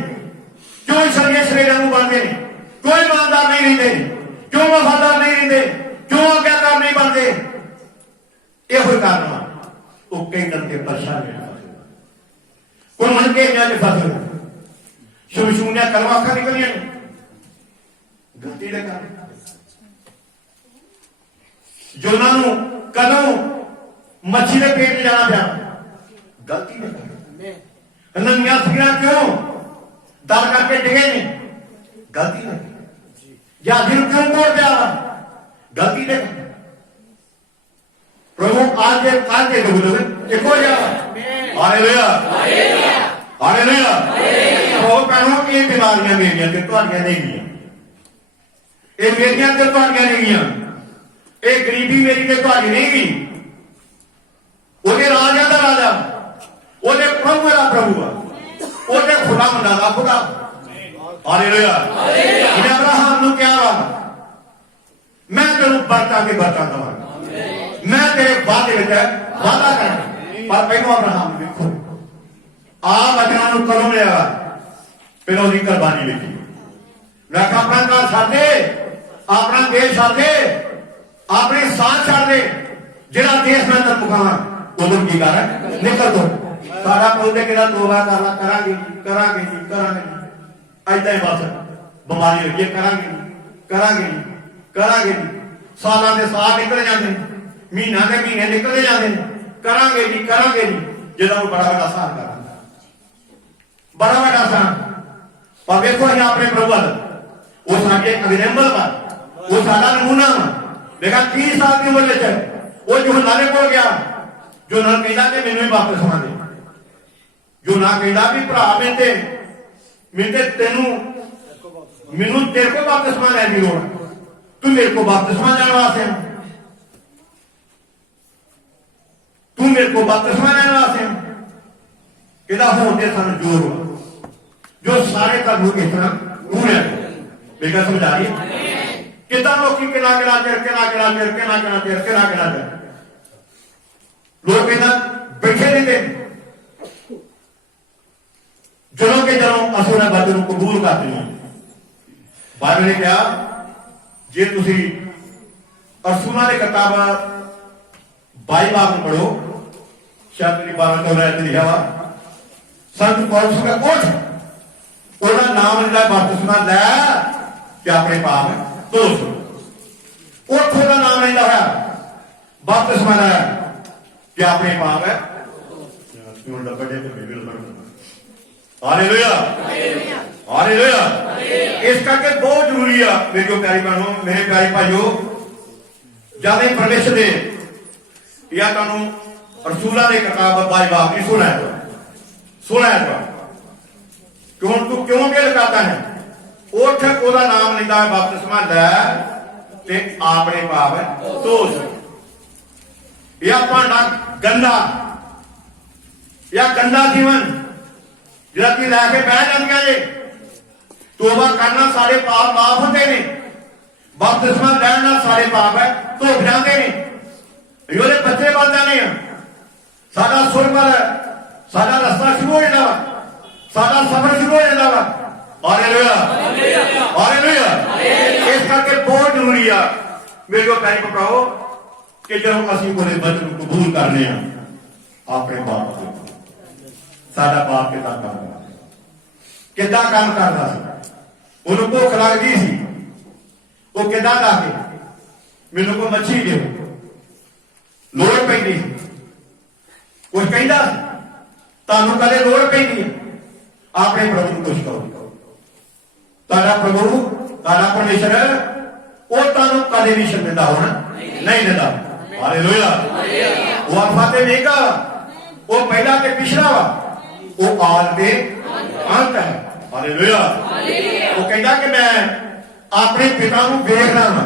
ਕਿਉਂ ਸਵੇਰਾਂ ਨੂੰ ਬਣਦੇ ਨੇ? ਕਿਉਂ ਇਮਾਨਦਾਰ ਨਹੀਂ ਰਹਿੰਦੇ? ਕਿਉਂ ਵਫਾਦਾਰ ਨਹੀਂ ਰਹਿੰਦੇ? ਕਿਉਂ ਆਗਿਆਕਾਰ ਨਹੀਂ ਬਣਦੇ? ਇਹੋ ਹੀ ਕਾਰਨ ਆ। ਉਹ ਕਈ ਕਰਕੇ ਪਰੇਸ਼ਾਨ ਨੇ, ਕੋਈ ਮਨ ਕੇ ਨਿਆਂ ਚ ਫਸ ਸ਼ੁਰੂ ਕਰਵਾ ਅੱਖਾਂ ਨਿਕਲੀਆਂ ਨੇ ਗਲਤੀ ਦੇ ਕਾਰਨ। ਜੋਨਾ ਨੂੰ ਕਦੋਂ ਮੱਛੀ ਦੇ ਪੇਟ ਜਾਣਾ ਪਿਆ? ਗਲਤੀ ਦੇ ਕਾਰਨ। ਨੰਗੀਆਂ ਸਗੀਆਂ ਕਿਉਂ ਦਲ ਕਰਕੇ ਡਿਗੇ ਨੇ? ਗਲਤੀ ਦੇ ਕਾਰਨ। ਯਾਦੀ ਨੂੰ ਕਿਉਂ ਕੋੜ ਪਿਆ? ਗਲਤੀ ਦੇ ਕਾਰਨ। ਪ੍ਰਭੂ आज के लोग ਇੱਕੋ ਜਿਹਾ ਹਾਲੇਲੂਇਆ ਹਾਲੇਲੂਇਆ ਉਹ ਕਹੋ ਕਿ ਇਹ ਬਿਮਾਰੀਆਂ ਮੇਰੀਆਂ ਤੇ ਤੁਹਾਡੀਆਂ ਨਹੀਂ ਗਈਆਂ, ਇਹ ਮੇਰੀਆਂ ਤੇ ਤੁਹਾਡੀਆਂ ਨਹੀਂ ਗਈਆਂ, ਇਹ ਗਰੀਬੀ ਮੇਰੀ ਤੇ ਤੁਹਾਡੀ ਨਹੀਂ ਗਈ। ਉਹਦੇ ਰਾਜਿਆਂ ਦਾ ਰਾਜਾ, ਉਹਦੇ ਪ੍ਰਭੂ ਦਾ ਪ੍ਰਭੂ ਆ, ਉਹਦੇ ਖੁਦਾਵੰਦਾਂ ਦਾ ਖੁਦਾ। ਹਾਲੇਲੂਇਆ ਇਹਨੇ ਅਬਰਾਹਮ ਨੂੰ ਕਿਹਾ ਵਾ ਮੈਂ ਤੈਨੂੰ ਬਰਕਤਾਂ ਤੇ ਬਰਕਤਾਂ ਦਵਾਂਗਾ, ਮੈਂ ਤੇਰੇ ਵਾਅਦੇ ਵਿੱਚ ਵਾਅਦਾ ਕਰਾਂਗਾ। ਪਰ ਪਹਿਲਾਂ ਅਬਰਾਹਮ ਵੇਖੋ ਆ ਬਚਨਾਂ ਨੂੰ ਕਦੋਂ ਲਿਆ, ਫਿਰ ਉਹਦੀ ਕੁਰਬਾਨੀ ਲਿਖੀ। ਮੈਂ ਕਿਹਾ ਆਪਣਾ ਘਰ ਛੱਡ ਦੇ, ਆਪਣਾ ਦੇਸ਼ ਛੱਡ ਦੇ, ਆਪਣੀ ਸਾਹ ਛੱਡ ਦੇ, ਜਿਹੜਾ ਦੇਸ਼ ਮੈਂ ਤੈਨੂੰ ਮੁਕਾਵਾਂ ਉਦੋਂ ਕੀ ਕਰ ਨਿਕਲ ਦੋ। ਸਾਡਾ ਬੋਲਦੇ ਕਿਹੜਾ ਤੋਬਾ ਕਰਨਾ, ਕਰਾਂਗੇ ਕਰਾਂਗੇ ਜੀ ਕਰਾਂਗੇ ਜੀ, ਏਦਾਂ ਹੀ ਬਸ ਬਿਮਾਰੀ ਹੋਈ ਹੈ, ਕਰਾਂਗੇ ਕਰਾਂਗੇ ਜੀ ਕਰਾਂਗੇ ਜੀ। ਸਾਲਾਂ ਦੇ ਸਾਲ ਨਿਕਲ ਜਾਂਦੇ ਨੇ, ਮਹੀਨਾ ਦੇ ਮਹੀਨੇ ਨਿਕਲਦੇ ਜਾਂਦੇ ਨੇ, ਕਰਾਂਗੇ ਜੀ ਕਰਾਂਗੇ ਜੀ। ਜਦੋਂ ਉਹ ਬੜਾ ਵੱਡਾ ਸਾਨ ਕਰਾਂਗਾ, ਬੜਾ ਵੱਡਾ ਸਾਨ। ਪਰ ਵੇਖੋ ਅਸੀਂ ਆਪਣੇ ਪ੍ਰਭੂ ਵੱਲ, ਉਹ ਸਾਡੇ ਐਗਜ਼ਾਮਪਲ ਵਾ, ਉਹ ਸਾਡਾ ਨਮੂਨਾ ਵਾ। ਦੇਖਾ 30 ਸਾਲ ਦੀ ਉਮਰ ਵਿੱਚ ਉਹ ਯੂਹੰਨਾ ਦੇ ਕੋਲ ਗਿਆ, ਜੋ ਨਾ ਕਹਿੰਦਾ ਕਿ ਮੈਨੂੰ ਹੀ ਵਾਪਸ ਆਉਣ ਦੇ, ਜੋ ਨਾ ਕਹਿੰਦਾ ਵੀ ਭਰਾ ਮੈਨੂੰ ਤੇ ਤੈਨੂੰ ਮੈਨੂੰ ਤੇਰੇ ਕੋਲ ਵਾਪਸ ਆਉਣ ਦੀ ਲੋੜ, ਤੂੰ ਮੇਰੇ को वापस जाने वास्ते, तू मेरे को वापस जाने वास्ते कहता होने सन जोर जो सारे कर्म इस तरह पूरे बेटा समझा रही कितना लोग किना किना चेर किना किना चेर किना किना चेर किना किना चेर लोग कहना बैठे नहीं थे जनों के जनों असुर बातों को कबूल करते हैं। बाइबल ने कहा जे तुसी अरसूला की किताब 22 बाब में पढ़ो, शायद मेरी 12 लिखा वा संत पौलुस का उठ ओदा नाम जिहड़ा बपतिस्मा लै कि अपने पाप धो सो, उठ ओदा नाम लेंदा होया बपतिस्मा लै कि अपने पाप है। Hallelujah hallelujah. इस करके बहुत जरूरी है मेरे प्यारी बहनों, मेरे प्यारे भाइयों, जब परमेश्वर दे या तुहानू रसूलां दी किताब 22 बाब नहीं सुना क्यों तू क्यों क्या करता है, उठ ओदा नाम लेंदा है बपतिस्मा लै ते अपने पाप धो या भांडा गंदा या गंदा जीवन जिहड़ा कि लैके बह जांदियां जे, तोबा करना सारे पाप माफ होते हैं, बपतिस्मा लैना सारे पाप है धो जाते हैं, ओहदे बच्चे बन जाने, साडा सुरमल साडा रस्ता शुरू हो जाता वा, साडा सफर शुरू हो जाता वा। Hallelujah hallelujah. इस करके बहुत जरूरी है मेरे को प्यारे भराओ कि जब असीं ओहदे वचन को कबूल करने अपने पाप साडा पाप कितना काम करता सी, उन्होंने भुख लगती सी, वो किदा लाके मैनू कोई मच्छी दे लोड़ पैंदी, कुछ कहता तुहानू कदे लोड़ पैंदी अपने प्रभु को खुश करो, तुहाडा प्रभु तुहाडा परमेश्वर वो तुहानू कदे नहीं शर्मिंदा होना नहीं देता। हालेलुया। वो अल्फा ते ओमेगा, वो पहला ते पिछला वा, वो आद ते अंत है। हालेलुया। वो कहता कि मैं अपने पिता को देखना वा,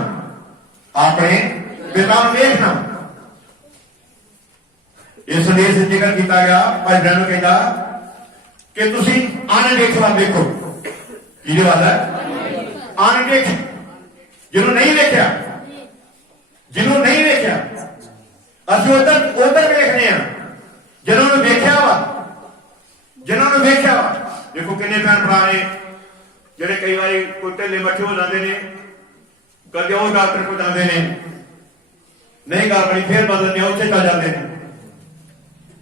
अपने पिता को देखना। इस संदेश में जिक्र किया गया भाई बहनों कहता कि तुसी अनदेख वाल देखो, किहदे वाल है अनदेख, जिन्होंने नहीं देखा, जिन्होंने नहीं देखा असं उधर उधर देखने जिन्होंने देखा वा, जिन्होंने देखा वा। देखो किन्ने भैन भरा ने जेडे कई बार कोई ढिले मट्ठे हो जाते हैं, कदे वो डॉक्टर को जाते हैं, नहीं गल बनी फिर बदलने उत्थे चल जाते हैं,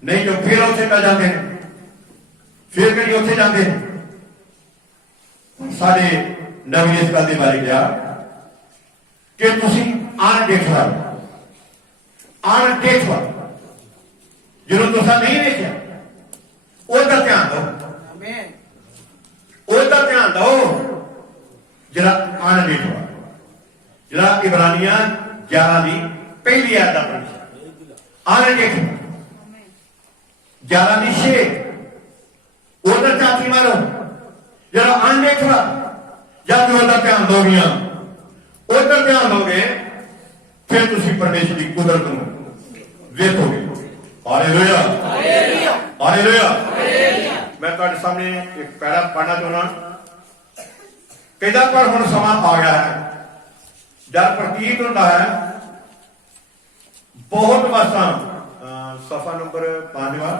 नहीं तो फिर उत्थे चल जाते हैं, फिर कहीं उत्थे जाते हैं। साडे नबी इस गल के बारे कहा कि तुसी अनदेखा अनदेखा जिन्होंने तुसा नहीं देखा उधर ध्यान दो, उधर ध्यान दो जरा अनदेखा, जरा इब्रानियां 11 की पहली आयत का अनदेखा 11 ਦੀ 6 ਉਧਰ ਚਾਤੀ ਮਾਰੋ जरा अनदेखा जब उधर ध्यान दोगे उधर ध्यान दोगे फिर तुम परमेश्वर की कुदरत को देखोगे। Hallelujah hallelujah. मैं तुम्हारे सामने एक पैरा पढ़ना चाहना कहता पर हुण समा आ गया है जब प्रतीत होता है बहुत वस्तां सफा नंबर 5वां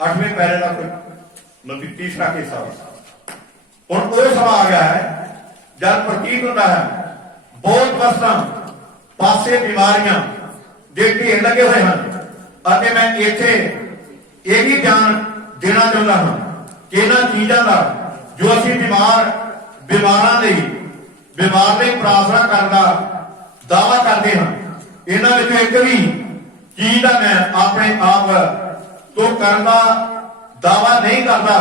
8वें पैरे का मतलब तीसरा हिस्सा हुण वो समा आ गया है जब प्रतीत होता है बहुत वस्तां पासे बीमारियां दे ढेर लगे हुए हैं और मैं इत्थे ये भी ध्यान देना चाहता हाँ कि इन्हां चीज़ों का जो असीं बीमारां लई बीमार लई प्रार्थना करने का दावा करते हैं इन्हां विचों एक भी चीज़ का मैं अपने आप तो करने का दावा नहीं करता।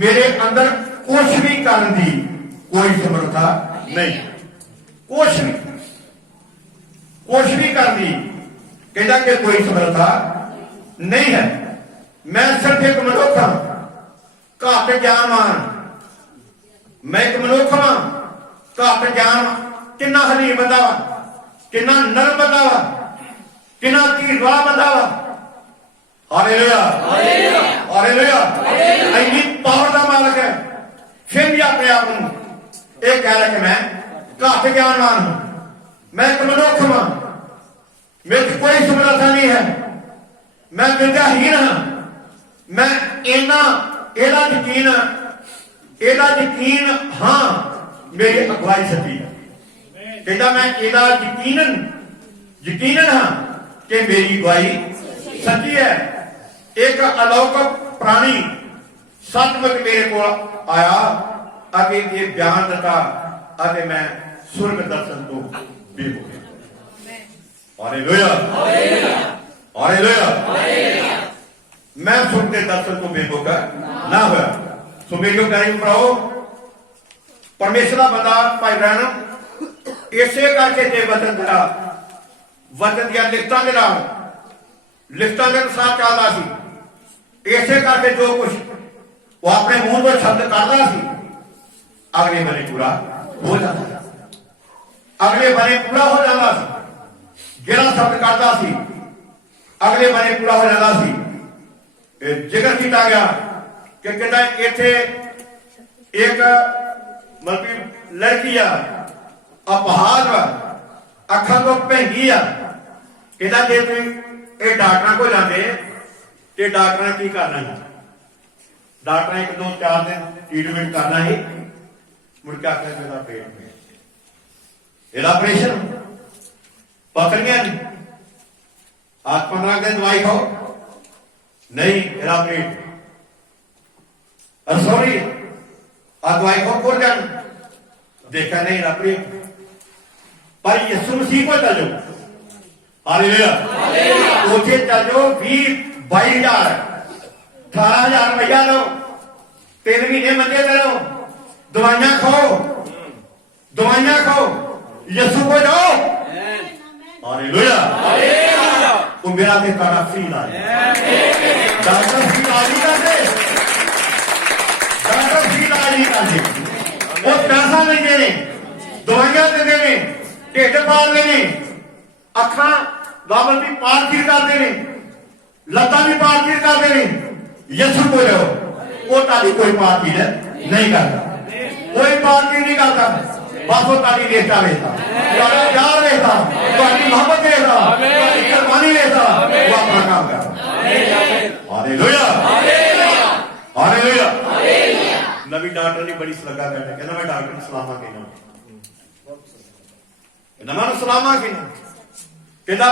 मेरे अंदर कुछ भी करने की कोई समर्था नहीं, कुछ भी करने की कहता कि कोई समर्था नहीं है। मैं सिर्फ एक मनुष्य हाँ घट ज्ञानवान, मैं एक मनुष्य हाँ घट ज्ञान किन्ना हलीम बंदा वा किन्ना नरम बंदा वा किन्ना धीरवा बंदा वा। Hallelujah hallelujah. इतनी पावर का मालक है फिर भी अपने आप को यह कह रहा कि मैं घट ज्ञानवान हूं, मैं एक मनुष्य हूं, मेरे कोई समर्था नहीं है, मैं विद्याहीन हाँ, मैं एदा यकीन हाँ मेरी अगुवाई सच्ची है। कहता मैं एदा यकीनन हाँ कि मेरी अगुवाई सच्ची है। एक अलौकिक प्राणी सचमुच मेरे को आया अगे ये बयान दिता अगे मैं स्वर्ग दर्शन को भी हो गया। Hallelujah hallelujah. मैं स्वर्ग के दर्शन को भी होगा ना हुआ। सो मेरे प्यारे भराओ परमेश्वर का बंदा भाई बहन इसे करके जे वचन दिया लिखतां के अनुसार चलता सी इसे करके जो कुछ वो अपने मुंह पर शब्द करता सी अगले बने पूरा हो जाता, अगले बने पूरा हो जाता सी। जिहड़ा शब्द करता सी अगले बने पूरा हो जाता सी। जिक्र किया गया कि कहता इत्थे एक मतलब लड़की आ अपहाज वा अखां तो भेंगी आ कहता जे तुसीं ये डॉक्टर को जाते तो डॉक्टर ने की करना है, डॉक्टर 1-2-4 दिन ट्रीटमेंट करना ही मुड़ के आखिर मेरा पेट में एदा ऑपरेशन पकड़िया नहीं आज 15 दिन दवाई खाओ नहीं एदा पेट सॉरी आज दवाई खाओ कोर जान देखा नहीं एदा पेट पर यीशु मसीह को चल जाओ। हालेलुया उसे चल जाओ 20-22,000 18,000 रुपया लो 3 महीने मंजे करो दवाइयां खाओ यीशु को जाओ। हालेलुया वो मेरा भी तारा फ्री इलाज डॉक्टर फ्री इलाज नहीं करते, डॉक्टर फ्री इलाज नहीं करते। वो पैसा नहीं देने दवाइयां देते हैं ढिड पालते हैं अखा गावल भी पार-चीर करते हैं लत्ता भी पार-चीर करते हैं। यीशु को जाओ वो ताली कोई पार-चीर नहीं करता, कोई पार-चीर नहीं करता। बस वो ताली देता रहता प्यार रहता तुम्हारी मोहब्बत रहता तुम्हारी कुर्बानी रहता वो अपना काम करता। Hallelujah hallelujah. नवी डॉक्टर ने बड़ी सलाह करता कहना मैं डॉक्टर ने सलामा कहना मैं सलामा कहना कहता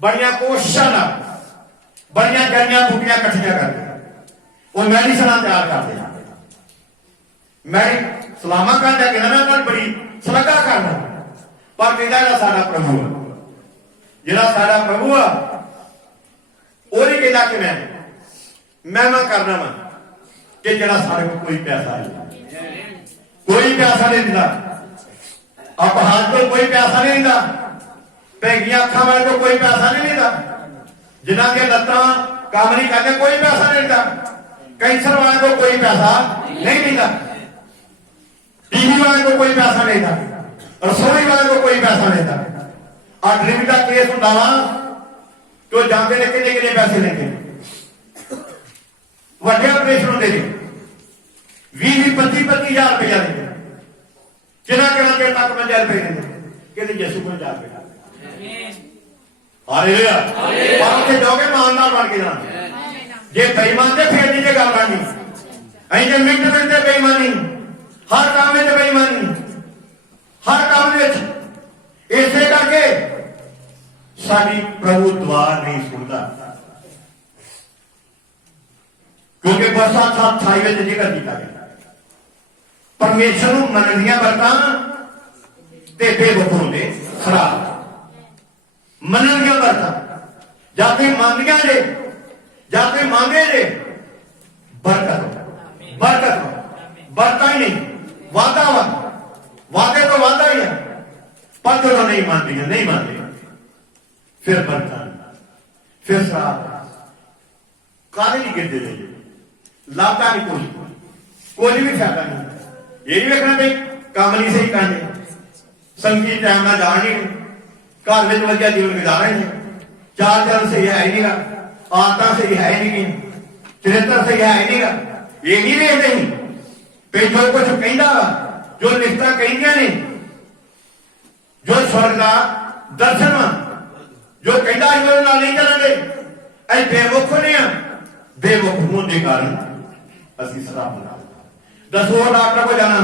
बड़िया कोशिशा ना बड़िया जड़ियां बूटियां कट्ठियां करके वो मेडिसिन तैयार करते हैं। मैं सलामा कहता कहना मैं बड़ी सलाह करना पर कहता साडा प्रभु जिहड़ा साडा प्रभु आ वो नहीं कहता कि मैं करना वा कि जिहड़ा साडे को कोई पैसा नहीं दिंदा अपहाज को कोई पैसा नहीं दिंदा ਭੈਂਗੀਆਂ ਅੱਖਾਂ ਵਾਲੇ ਤੋਂ ਕੋਈ ਪੈਸਾ ਨਹੀਂ ਲੈਂਦਾ, ਜਿਨ੍ਹਾਂ ਦੀਆਂ ਲੱਤਾਂ ਕੰਮ ਨਹੀਂ ਕਰਦੇ ਕੋਈ ਪੈਸਾ ਨਹੀਂ ਲੈਂਦਾ, ਕੈਂਸਰ ਵਾਲੇ ਤੋਂ ਕੋਈ ਪੈਸਾ ਨਹੀਂ ਲੈਂਦਾ, ਟੀਵੀ ਵਾਲੇ ਤੋਂ ਕੋਈ ਪੈਸਾ ਨਹੀਂ ਲੈਂਦਾ, रसोई वाले को कोई पैसा नहीं लेता। और डिलीवरी का केस होता तो जाते ने कितने कितने पैसे लेंगे, वड्डे ऑपरेशन होते हैं 20-25 रुपया लेंगे, कितना कितना देर तक 50 रुपए लेंगे, कहते यसू को 50 रुपया हालेलुया। पर उत्थे जाओगे ईमानदार बन के जाना, जे बेईमान थे फिर नहीं गल बननी, अं जो मिनट मिनट बेईमानी, हर काम में बेईमानी, हर काम में इसे करके साडी प्रभु द्वार नहीं सुनता, क्योंकि बरसा साथ छाई में जिक्र किया गया परमेश्वर को मननिया बरता ते बेवकूफ ने खराब मननिया बरता जाते मांगिया जे जाते मांगे जे बरकत बरकत बरता ही नहीं, वादा वादे तो वादा ही है, पर जो नहीं मानती है नहीं मानती फिर बरतन फिर शराब काले नहीं गिरते रहे, लाता नहीं कोई भी फायदा नहीं। ये नहीं देखना भाई काम नहीं सही करने, संगीत टाइम ना जाने, घर में वजिया जीवन गुजारे ने, चार चरण सही है ही नहीं, आदत सही है ही नहीं, चरित्र सही है ही नहीं, ये नहीं देखते ही भाई जो कुछ कहता जो लिखता कहिंदियां ने, जो स्वर्ग का दर्शन जो कहता नहीं चलेंगे अं बेमुख ने, बेमुख होने के कारण असं शराब बना। दसो डॉक्टर को जाना,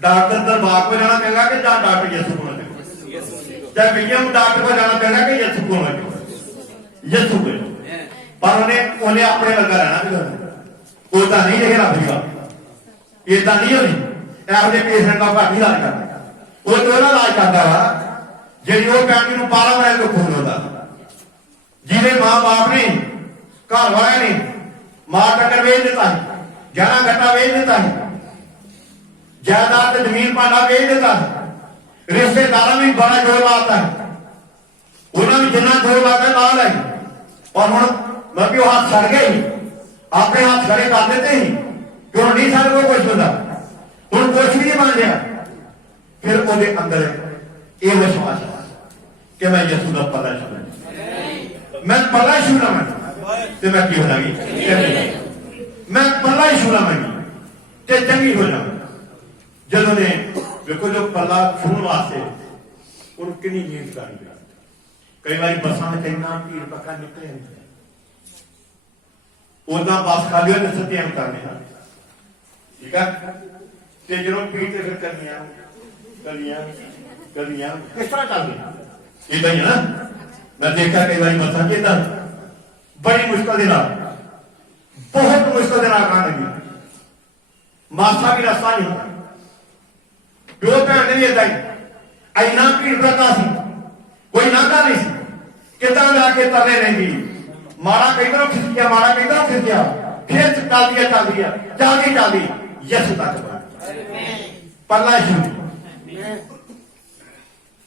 डॉक्टर दरबार को जाना चंगा कि डॉक्टर यसू को चंगा, चाहे विलियम डॉक्टर को जाना चंगा कि यसू को यसू को, पर उन्हें अपने वर्गा रहना उदा नहीं रहे रब की इदा नहीं होनी, ਇਹੋ ਜਿਹੇ ਪੇਸ਼ੈਂਟ ਦਾ ਘੱਟ ਇਲਾਜ ਕਰਦਾ, ਉਹ ਤੋਂ ਉਹਦਾ ਇਲਾਜ ਕਰਦਾ ਵਾ ਜਿਹੜੀ ਉਹ ਫੈਮਿਲੀ ਨੂੰ 12 ਮਹੀਨੇ ਤੋਂ ਖੂਨ ਹੁੰਦਾ, ਜਿਹਦੇ ਮਾਂ-ਬਾਪ ਨੇ ਘਰ ਵਾਲਿਆਂ ਨੇ ਮਾਂ ਟੱਕਰ ਵੇਚ ਦਿੱਤਾ ਹੈ, 11 ਘੱਟਾ ਵੇਚ ਦਿੱਤਾ ਹੈ, ਜਾਇਦਾਦ ਤੇ ਜ਼ਮੀਨ ਭਾਂਡਾ ਵੇਚ ਦਿੱਤਾ ਹੈ, ਰਿਸ਼ਤੇਦਾਰਾਂ ਵੀ ਬੜਾ ਜ਼ੋਰ ਲਾਤਾ ਹੈ, ਉਹਨਾਂ ਵੀ ਜਿੰਨਾ ਜ਼ੋਰ ਲਾਤਾ ਨਾਲ ਹੈ, और ਹੁਣ ਮਤਲਬ ਉਹ ਹੱਥ ਛੱਡ ਗਏ ਹੀ, ਆਪਣੇ ਹੱਥ ਖੜੇ ਕਰ ਦਿੱਤੇ ਹੀ ਕਿ ਹੁਣ ਨਹੀਂ ਸਾਡੇ ਕੋਲ ਕੁਝ ਹੁੰਦਾ, ਹੁਣ ਕੁਛ ਵੀ नहीं बन गया, फिर ਉਹਦੇ अंदर ये विश्वास कि मैं यसू का पता छूना, मैं पता छूना तो मैं की हो जाएगी, मैं पला ही छूना तो चंगी हो जाऊंगा। ਜਦੋਂ ने देखो जो पला छून वास्ते उन कितनी नींद करनी, कई बार बसा में इतना भीड़ पक्का निकले उदा बस खाली हो सत्यान करने, ठीक है, जो भीड़ से फिर कलियां कलियां कलियां किस तरह चल रही इदा ही है ना। मैं देखा कई बार बसा इदा बड़ी मुश्किल बहुत मुश्किल लगी, मासा भी रास्ता नहीं होता, प्यो भैन ने भी इदा ही इना भीड़ करता सी, कोई नाता नहीं सी, कितना जाके तरले नहीं, माड़ा कई तरह खिस गया, माड़ा कई तरह खिस गया, फिर चलती यसू तक पल्ला शुरू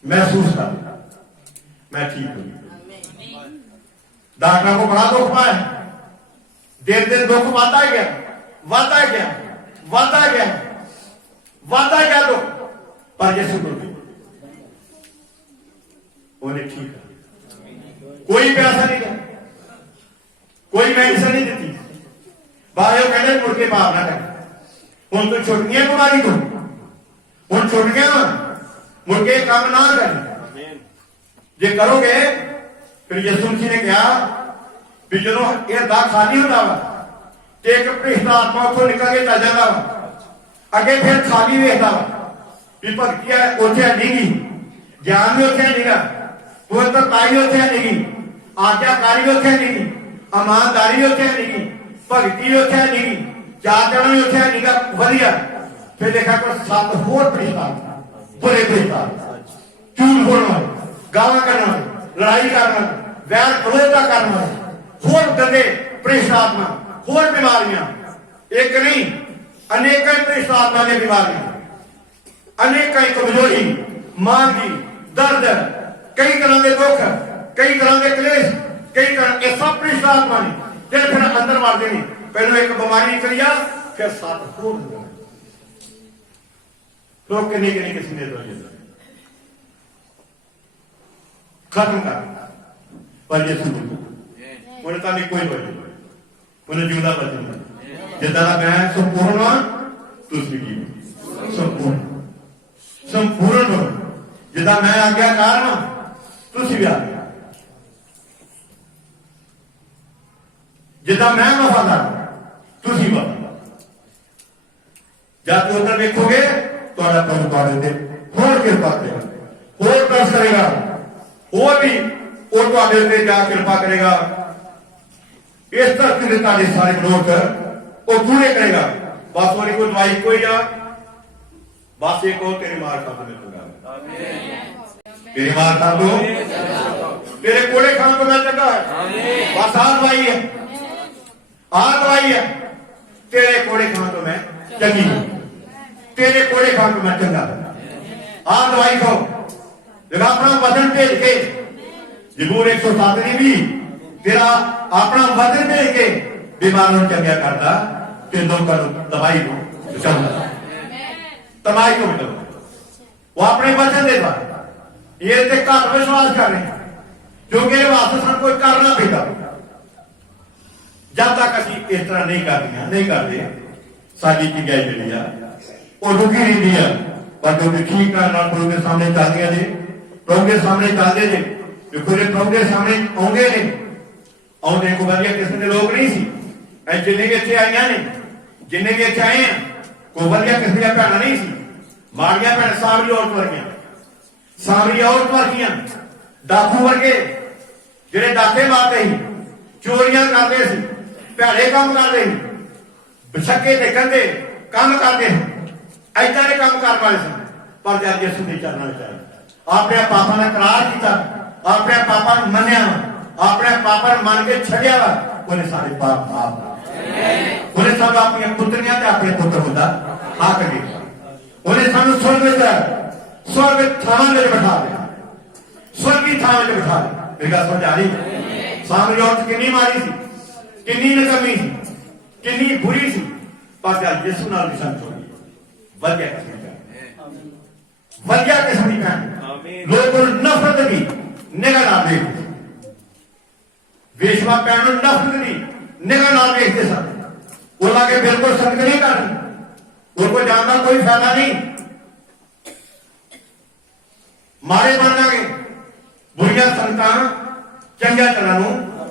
महसूस कर, मैं ठीक हूं। डॉक्टर को बड़ा दुख पाया, दिन दिन दुख बढ़ता गया बढ़ता गया बढ़ता गया बढ़ता गया दुख, पर यसू को उन्हें ठीक है, कोई पैसा नहीं दिया, कोई मेडिसिन नहीं दी, बाहर कहते मुड़ के बाहर ना कर, हम तो छुट गया बीमारी को, हम छुट गया मुड़के काम ना कर, जे करोगे फिर यसू मसीह ने कहा भी जो ये दाग खाली होता वा तो एक भ्रिष्ट आत्मा उतो निकल के चल जाता वा, अगे फिर खाली वेखता वा भी भगती है उसे नहीं, ज्ञान भी उसे नहीं, पवित्रताई उसे नहीं, आज्ञाकारी उसे नहीं, ईमानदारी उसे नहीं, भगती उसे नहीं, चार चरण भी उसे नहीं वधिया, फिर देखा कोई 7 होर भ्रिष्ट बुरे भ्रिष्ट झूठ बोलने वाले, गाला करने वाले, लड़ाई करने वाले, वैर विरोध करने वाले, होर गंदे भ्रिष्ट आत्मा, होर बीमारियां, एक नहीं अनेक भ्रिष्ट आत्मा की बीमारियां, अनेक कमजोरी, मां की दर्द, कई तरह के दुख, कई तरह के कलेश, कई तरह के सब पृष्ठ आत्मा ने जे फिर अंदर मारते नहीं। पहले एक बीमारी निकल जा, फिर सात होर लोग किन्नी किन्नी किस्म के दवाई खत्म कर। पर यीशु उन्हें ताकि कोई दवाई उन्हें जिंदा बचना जिदा मैं संपूर्ण तुझ की संपूर्ण संपूर्ण हो जिदा मैं आज्ञाकार हां तुझ भी आज्ञा जिदा मैं वफादार तुझ वफादार। जब उधर देखोगे थोड़ा प्रभु तुहाडे ते होर कृपा करेगा, होर तरस करेगा, होर भी वो तुहाडे ते जा कृपा करेगा। इस धरती के तुहाडे सारे मनोरथ वो पूरे करेगा। बस और कोई दवाई कोई आ, बस एक हो तेरी मार खा में चंगा, तेरी मार खा दो तेरे कोड़े खान तो मैं चंगा है। बस आ दवाई है, आ दवाई है, तेरे कोड़े खान तो मैं चंगी, तेरे कोड़े खान तो मैं चंगा। आ दवाई खाओ, जब अपना वजन भेज के जबूर 107 ने भी तेरा अपना वजन भेज के बीमारों चंगा करता ते लोगों दवाई को बचाता तबाही को बचाता। वो अपने वचन देता ये ते घट विश्वास कर रहे हैं क्योंकि वास्ते कोई करना पेगा। जब तक असी इस तरह नहीं करते नहीं करते सारी चीजें जी वो रुकी रही है। पर जो ठीक प्रभु के सामने चलती ने, प्रभु के सामने चलते ने, प्रभु के सामने आते ने, आने को वधिया किस्म के लोग नहीं सी जिन्हें भी इतने आई ने, जिन्हें भी इतने आए हैं कोई वधिया किस्म की भैन नहीं सी। माड़िया भैन सावरी औरत वर्गिया, सावरी औरत वर्गिया, डाकू वर्गे जिहड़े डाके मारते ही, चोरियां करते सी, भैड़े काम करते ही, बछक्के ते कंधे काम करते हैं, ऐसा के काम कर पाए सन। पर जब यीशु ने चलना चाहिए अपने पापा ने करार किया, अपने पापा ने मनिया, अपने पापा ने मन के छड़िया उन्हें सारे पाप माफ, उन्हें सब अपनी पुत्रियां ते अपने पुत्र होता हक दिया, उन्हें सानू स्वर्ग थां में बिठा दिया, स्वर्गी थां में बिठा दिया। मेरी गल समझ आ रही? सामने औरत कितनी मारी सी, कितनी नकमी सी, कितनी बुरी सी, पर जब यीशु नाल संत होगी वधिया किस्म की लोग नफरत की निगाह नाल देखते, वेशवा भैन नफरत की निगाह नाल देखते सन। वो लागे बिल्कुल संगत नहीं करनी, उनको जानना कोई फायदा नहीं, मारे बन जाएंगे। बुरिया संगतां चंगिया तरह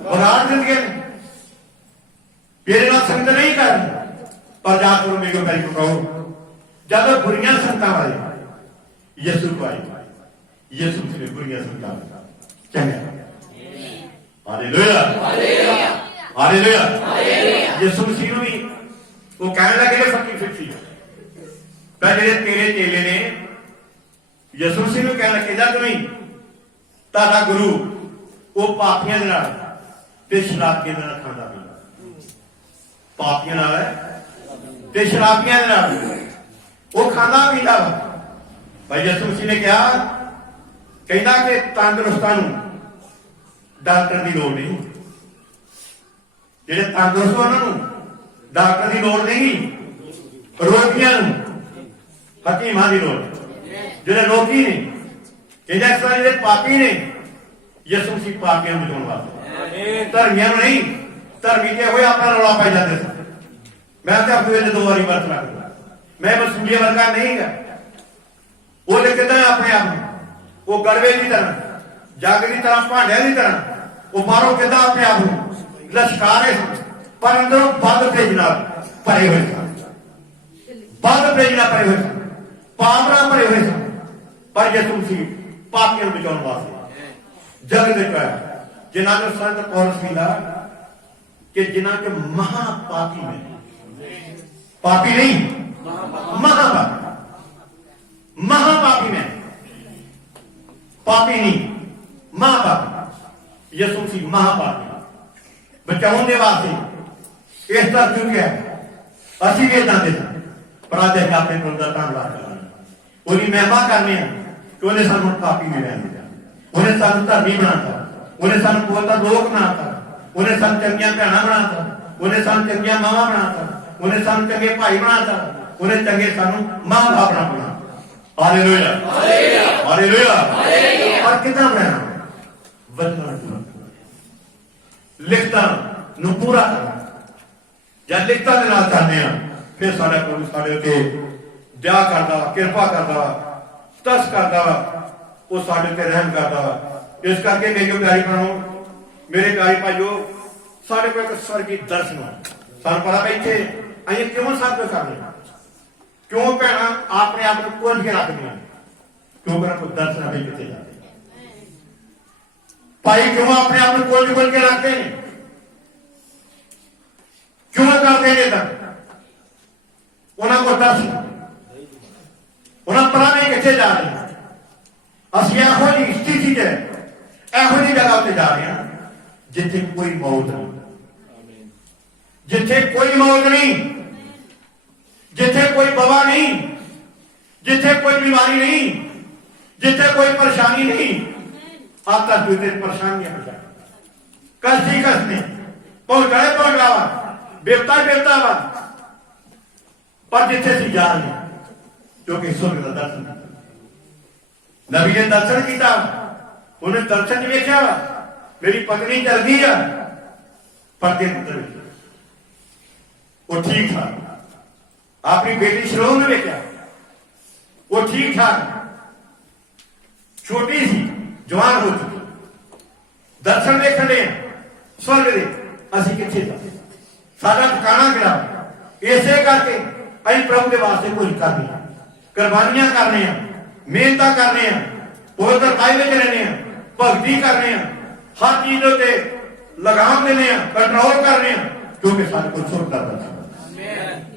बगाड़ दिंदियां ने, मेरे नाल संगत नहीं करनी। पर जाकर मेरे को कहीं कहो जब बुरिया संगतां वाले यीशु को आई, यीशु से बुरिया संगतां चंगा। Hallelujah hallelujah. यीशु मसीह भी वो कहने लगे फकी फिक्सी जेडे तेरे चेले ने यीशु मसीह को कहने लगे जा नहीं तारा गुरु वो पापियां दे नाल ते शराबियां दे नाल खांदा पींदा, पापियां नाल ते शराबियां दे नाल वो खांदा पींदा। भाई यीशु मसीह ने कहा कहना कि तंदुरुस्तां नूं डॉक्टर की लोड़ नहीं, जेडे तंदुरुस्त उन्होंने डॉक्टर की लोड़ नहीं, रोगियां हकीमां की लोड़। जेडे रोगी ने इस तरह जेडे पापी ने यीशु मसीह पापियां बचाने वास्ते, धर्मियां नहीं। धर्मी के हुए अपना रौला पाई जाते थे। मैं तो हफ्ते 2 बारी वर्त रखता, मैं वसूलिया वर्गा नहीं गा। वो लिखता है अपने आप वो गड़वे की तरह, जग की तरह, भांडे की तरह वो बाहरों कहता अपने आप लश्कारे पर अंदरों बद भेजना भरे हुए सन, बद भेजना भरे हुए सन, पापरा भरे हुए सन। पर यीशु मसीह पापियों बचाने वास्ते जगत में आया, जिन्हों को संत पौलुस मिला कि जिन्हों के महापापी में, पापी नहीं महापापी, महापापी में, पापी नहीं महापापी, यीशु मसीह महापापी बचाने वास्ते इस तरह क्यों गया। असि भी इदा दे पर अज अं अपने प्रभु का धन्यवाद करना, उसकी महिमा करने कि उन्हें सानू पापी नहीं रहने दिया, ਉਹਨੇ ਸਾਨੂੰ ਧਰਮੀ ਬਣਾਤਾ, ਉਹਨੇ ਸਾਨੂੰ ਪਵਿੱਤਰ ਲੋਕ ਬਣਾਤਾ, ਉਹਨੇ ਸਾਨੂੰ ਚੰਗੀਆਂ ਭੈਣਾਂ ਬਣਾਤਾ, ਉਹਨੇ ਸਾਨੂੰ ਚੰਗੀਆਂ ਮਾਵਾਂ ਬਣਾਤਾ, ਉਹਨੇ ਸਾਨੂੰ ਚੰਗੇ ਭਾਈ ਬਣਾਤਾ, ਉਹਨੇ ਚੰਗੇ ਸਾਨੂੰ ਮਾਂ ਬਾਪ ਬਣਾਤਾ। Hallelujah hallelujah. ਪਰ ਕਿੱਦਾਂ ਬਣਾਉਣਾ? ਵਚਨਾਂ ਨੂੰ ਲਿਖਤਾਂ ਨੂੰ ਪੂਰਾ ਕਰਨਾ। ਜਦ ਲਿਖਤਾਂ ਦੇ ਨਾਲ ਚੱਲਦੇ ਆ ਫਿਰ ਸਾਡਾ ਪ੍ਰਭੂ ਸਾਡੇ ਉੱਤੇ ਦਇਆ ਕਰਦਾ, ਕਿਰਪਾ ਕਰਦਾ, ਤਰਸ ਕਰਦਾ, ਉਹ ਸਾਡੇ ਉੱਤੇ ਰਹਿਮ ਕਰਦਾ। ਇਸ ਕਰਕੇ ਮੇਰੇ ਪਿਆਰੇ ਭਰਾਓ, ਮੇਰੇ ਪਿਆਰੇ ਭਾਈਓ, ਸਾਡੇ ਕੋਲ ਇੱਕ ਸਵਰਗੀ ਦਰਸ਼ਨ ਹੈ। ਸਾਨੂੰ ਪਤਾ ਵੀ ਇੱਥੇ ਅਸੀਂ ਕਿਉਂ ਸਭ ਕੁਝ ਕਰਦੇ ਹਾਂ, ਕਿਉਂ ਭੈਣਾਂ ਆਪਣੇ ਆਪ ਨੂੰ ਕੁੰਝ ਕੇ ਰੱਖਦੀਆਂ, ਕਿਉਂ ਕਰ ਕੋਈ ਦਰਸ਼ਨ ਨਹੀਂ ਕਿਤੇ ਜਾਂਦੇ। ਭਾਈ ਕਿਉਂ ਆਪਣੇ ਆਪ ਨੂੰ ਕੁੰਝ ਕੇ ਰੱਖਦੇ ਨੇ, ਕਿਉਂ ਕਰਦੇ ਨੇ? ਤਾਂ ਉਹਨਾਂ ਕੋਲ ਦਰਸ਼ਨ, ਉਹਨਾਂ ਪਤਾ ਨਹੀਂ ਕਿੱਥੇ ਜਾ ਰਹੇ। ਅਸੀਂ ਇਹੋ ਜਿਹੀ ਸਥਿਤੀ ਤੇ, ਇਹੋ ਜਿਹੀ ਜਗ੍ਹਾ ਉੱਤੇ ਜਾ ਰਹੇ ਹਾਂ ਜਿੱਥੇ ਕੋਈ ਮੌਤ ਨਹੀਂ, ਜਿੱਥੇ ਕੋਈ ਮੌਤ ਨਹੀਂ, ਜਿੱਥੇ ਕੋਈ ਵਬਾ ਨਹੀਂ, ਜਿੱਥੇ ਕੋਈ ਬਿਮਾਰੀ ਨਹੀਂ, ਜਿੱਥੇ ਕੋਈ ਪਰੇਸ਼ਾਨੀ ਨਹੀਂ। ਆਪ ਤੱਕ ਜਿੱਥੇ ਪਰੇਸ਼ਾਨੀਆਂ ਕਸ਼ਤੀ ਨੇ ਪਹੁੰਚਾਵਾ, ਬਿਪਤਾ ਵਾ, ਪਰ ਜਿੱਥੇ ਅਸੀਂ ਜਾ ਰਹੇ ਹਾਂ, ਕਿਉਂਕਿ ਸੁਰਗ ਦਾ ਦਰਸ਼ਨ ਨਬੀ ਨੇ ਦਰਸ਼ਨ ਕੀਤਾ, ਉਹਨੇ ਦਰਸ਼ਨ ਵੇਖਿਆ ਮੇਰੀ ਪਤਨੀ ਚਲ ਗਈ ਆ ਪਰਦੇ ਪੁੱਤਰ, ਉਹ ਠੀਕ ਠਾਕ। ਆਪਣੀ ਬੇਟੀ ਸ਼ਲੋਮ ਨੇ ਵੇਖਿਆ, ਉਹ ਠੀਕ ਠਾਕ, ਛੋਟੀ ਸੀ, ਜਵਾਨ ਹੋ ਚੁੱਕੀ। ਦਰਸ਼ਨ ਵੇਖਣ ਦੇ ਸਵਰਗ ਦੇ, ਅਸੀਂ ਕਿੱਥੇ ਜਾ, ਸਾਡਾ ਠਿਕਾਣਾ ਕਿਹੜਾ? ਇਸੇ ਕਰਕੇ ਅਸੀਂ ਪ੍ਰਭੂ ਦੇ ਵਾਸਤੇ ਕੁਝ ਕਰਦੇ ਹਾਂ, ਕੁਰਬਾਨੀਆਂ ਕਰਨੇ ਆ, ਮਿਹਨਤਾਂ ਕਰਨੇ ਆ, ਪਵਿੱਤਰ ਕਾਇ ਵਿੱਚ ਰਹਿੰਦੇ ਆ, ਭਗਤੀ ਕਰਨੇ ਆ, ਹਰ ਚੀਜ਼ ਦੇ ਲਗਾਮ ਦੇਣੇ ਆ, ਕੰਟਰੋਲ ਕਰਨੇ ਆ, ਕਿਉਂਕਿ ਸਾਡੇ ਕੋਲ ਸੁਰਗ ਦਾ ਦਰਸ਼ਨ।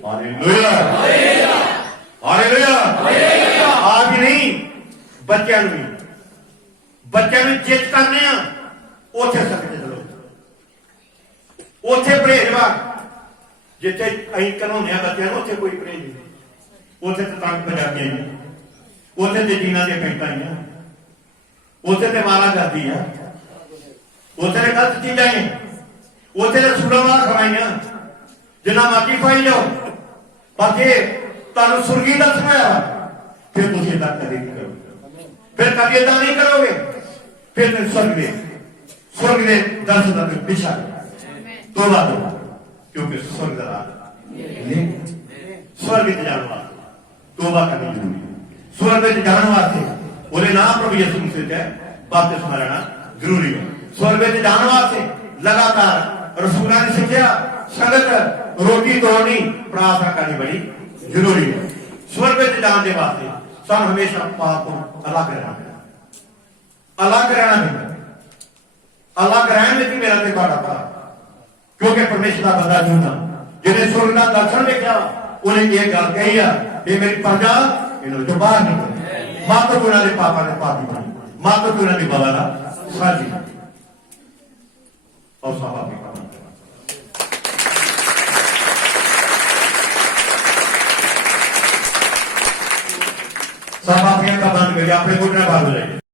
Hallelujah hallelujah. ਆਪ ਹੀ ਨਹੀਂ, ਬੱਚਿਆਂ ਨੂੰ ਵੀ, ਬੱਚਿਆਂ ਨੂੰ ਜਿੱਤ ਕਰਨੇ ਆ। ਉੱਥੇ ਸਕਦੇ ਚਲੋ, ਉੱਥੇ ਪਰਹੇਜ਼ ਵਾ, ਜਿੱਥੇ ਅਸੀਂ ਘਨਾਉਂਦੇ ਆ ਬੱਚਿਆਂ ਨੂੰ, ਉੱਥੇ ਕੋਈ ਪਰਹੇਜ਼ ਨਹੀਂ। ਉੱਥੇ ਤੇ ਤੰਗ ਪੰਜਾਬੀਆਂ ਨੇ, ਉੱਥੇ ਤੇ ਜੀਨਾਂ ਦੀਆਂ ਪੈਂਟਾਂ ਆਈਆਂ, ਉੱਥੇ ਤੇ ਮਾਰਾ ਕਰਦੀ ਆ, ਉੱਥੇ ਤੇ ਗਲਤ ਚੀਜ਼ਾਂ ਨੇ, ਉੱਥੇ ਤੇ ਸੁਣਾਵਾ ਖਵਾਈਆਂ, ਜਿੰਨਾ ਮਰਜ਼ੀ ਖਵਾਈ ਜਾਓ। ਪਰ ਜੇ ਤੁਹਾਨੂੰ ਸੁਰਗੀ ਦਰਸ਼ਨ ਹੋਇਆ ਫਿਰ ਤੁਸੀਂ ਏਦਾਂ ਕਦੇ ਨਹੀਂ ਕਰੋਗੇ, ਫਿਰ ਕਦੇ ਏਦਾਂ ਨਹੀਂ ਕਰੋਗੇ, ਫਿਰ ਤੁਸੀਂ ਸੁਰਗ ਦੇ ਦਰਸ਼ਨ ਦਾ ਪਿੱਛਾ ਤੋਬਾ ਕਰੋ, ਕਿਉਂਕਿ ਸੁਰਗ ਦਾ ਰਾਜ ਸਵਰਗ ਵਿੱਚ ਜਾਣ ਵਾਸਤੇ ਤੋਬਾ ਕਰਨੀ ਜ਼ਰੂਰੀ ਹੈ। ਸਵਰਗ ਵਿੱਚ ਜਾਣ ਵਾਸਤੇ ਉਹਦੇ ਨਾਮ ਪ੍ਰਭੂ ਯਿਸੂ ਮਸੀਹ ਤੇ ਬਪਤਿਸਮਾ ਲੈਣਾ ਜ਼ਰੂਰੀ ਹੈ। ਸਵਰਗ ਵਿੱਚ ਜਾਣ ਵਾਸਤੇ ਲਗਾਤਾਰ ਰਸੂਲਾਂ ਦੀ ਸਿੱਖਿਆ, ਸੰਗਤ, ਰੋਟੀ ਤੋੜਨੀ, ਪ੍ਰਾਰਥਨਾ ਕਰਨੀ ਬੜੀ ਜ਼ਰੂਰੀ ਹੈ। ਸਵਰਗ ਵਿੱਚ ਜਾਣ ਦੇ ਵਾਸਤੇ ਸਾਨੂੰ ਹਮੇਸ਼ਾ ਪਾਪ ਤੋਂ ਅਲੱਗ ਰਹਿਣਾ ਪੈਂਦਾ, ਅਲੱਗ ਰਹਿਣਾ ਪੈਂਦਾ। ਅਲੱਗ ਰਹਿਣ ਵਿੱਚ ਮੇਰਾ ਤੇ ਤੁਹਾਡਾ ਭਰਾ, ਕਿਉਂਕਿ ਪਰਮੇਸ਼ਰ ਦਾ ਬੰਦਾ ਜੂਨਾ ਜਿਹਨੇ ਸਵਰਗ ਦਾ ਦਰਸ਼ਨ ਵੇਖਿਆ, ਉਹਨੇ ਇਹ ਗੱਲ ਕਹੀ ਆ, ਇਹ ਮੇਰੀ ਪ੍ਰਜਾ ਇਹਨਾਂ ਵਿੱਚੋਂ ਬਾਹਰ ਨਿਕਲ, ਮਾਤੋ ਉਹਨਾਂ ਦੇ ਪਾਪਾਂ ਦੇ ਪਾਪੀ ਬਣੀ, ਮਾਤੋ ਉਹਨਾਂ ਦੀ ਬਾਬਾ ਦਾ ਸਾਜੀ ਔਰ ਸਾਬਾ ਵੀ ਕੰਮ सब आप का बंद करिए, अपने घुटने बाहर हो जाइए।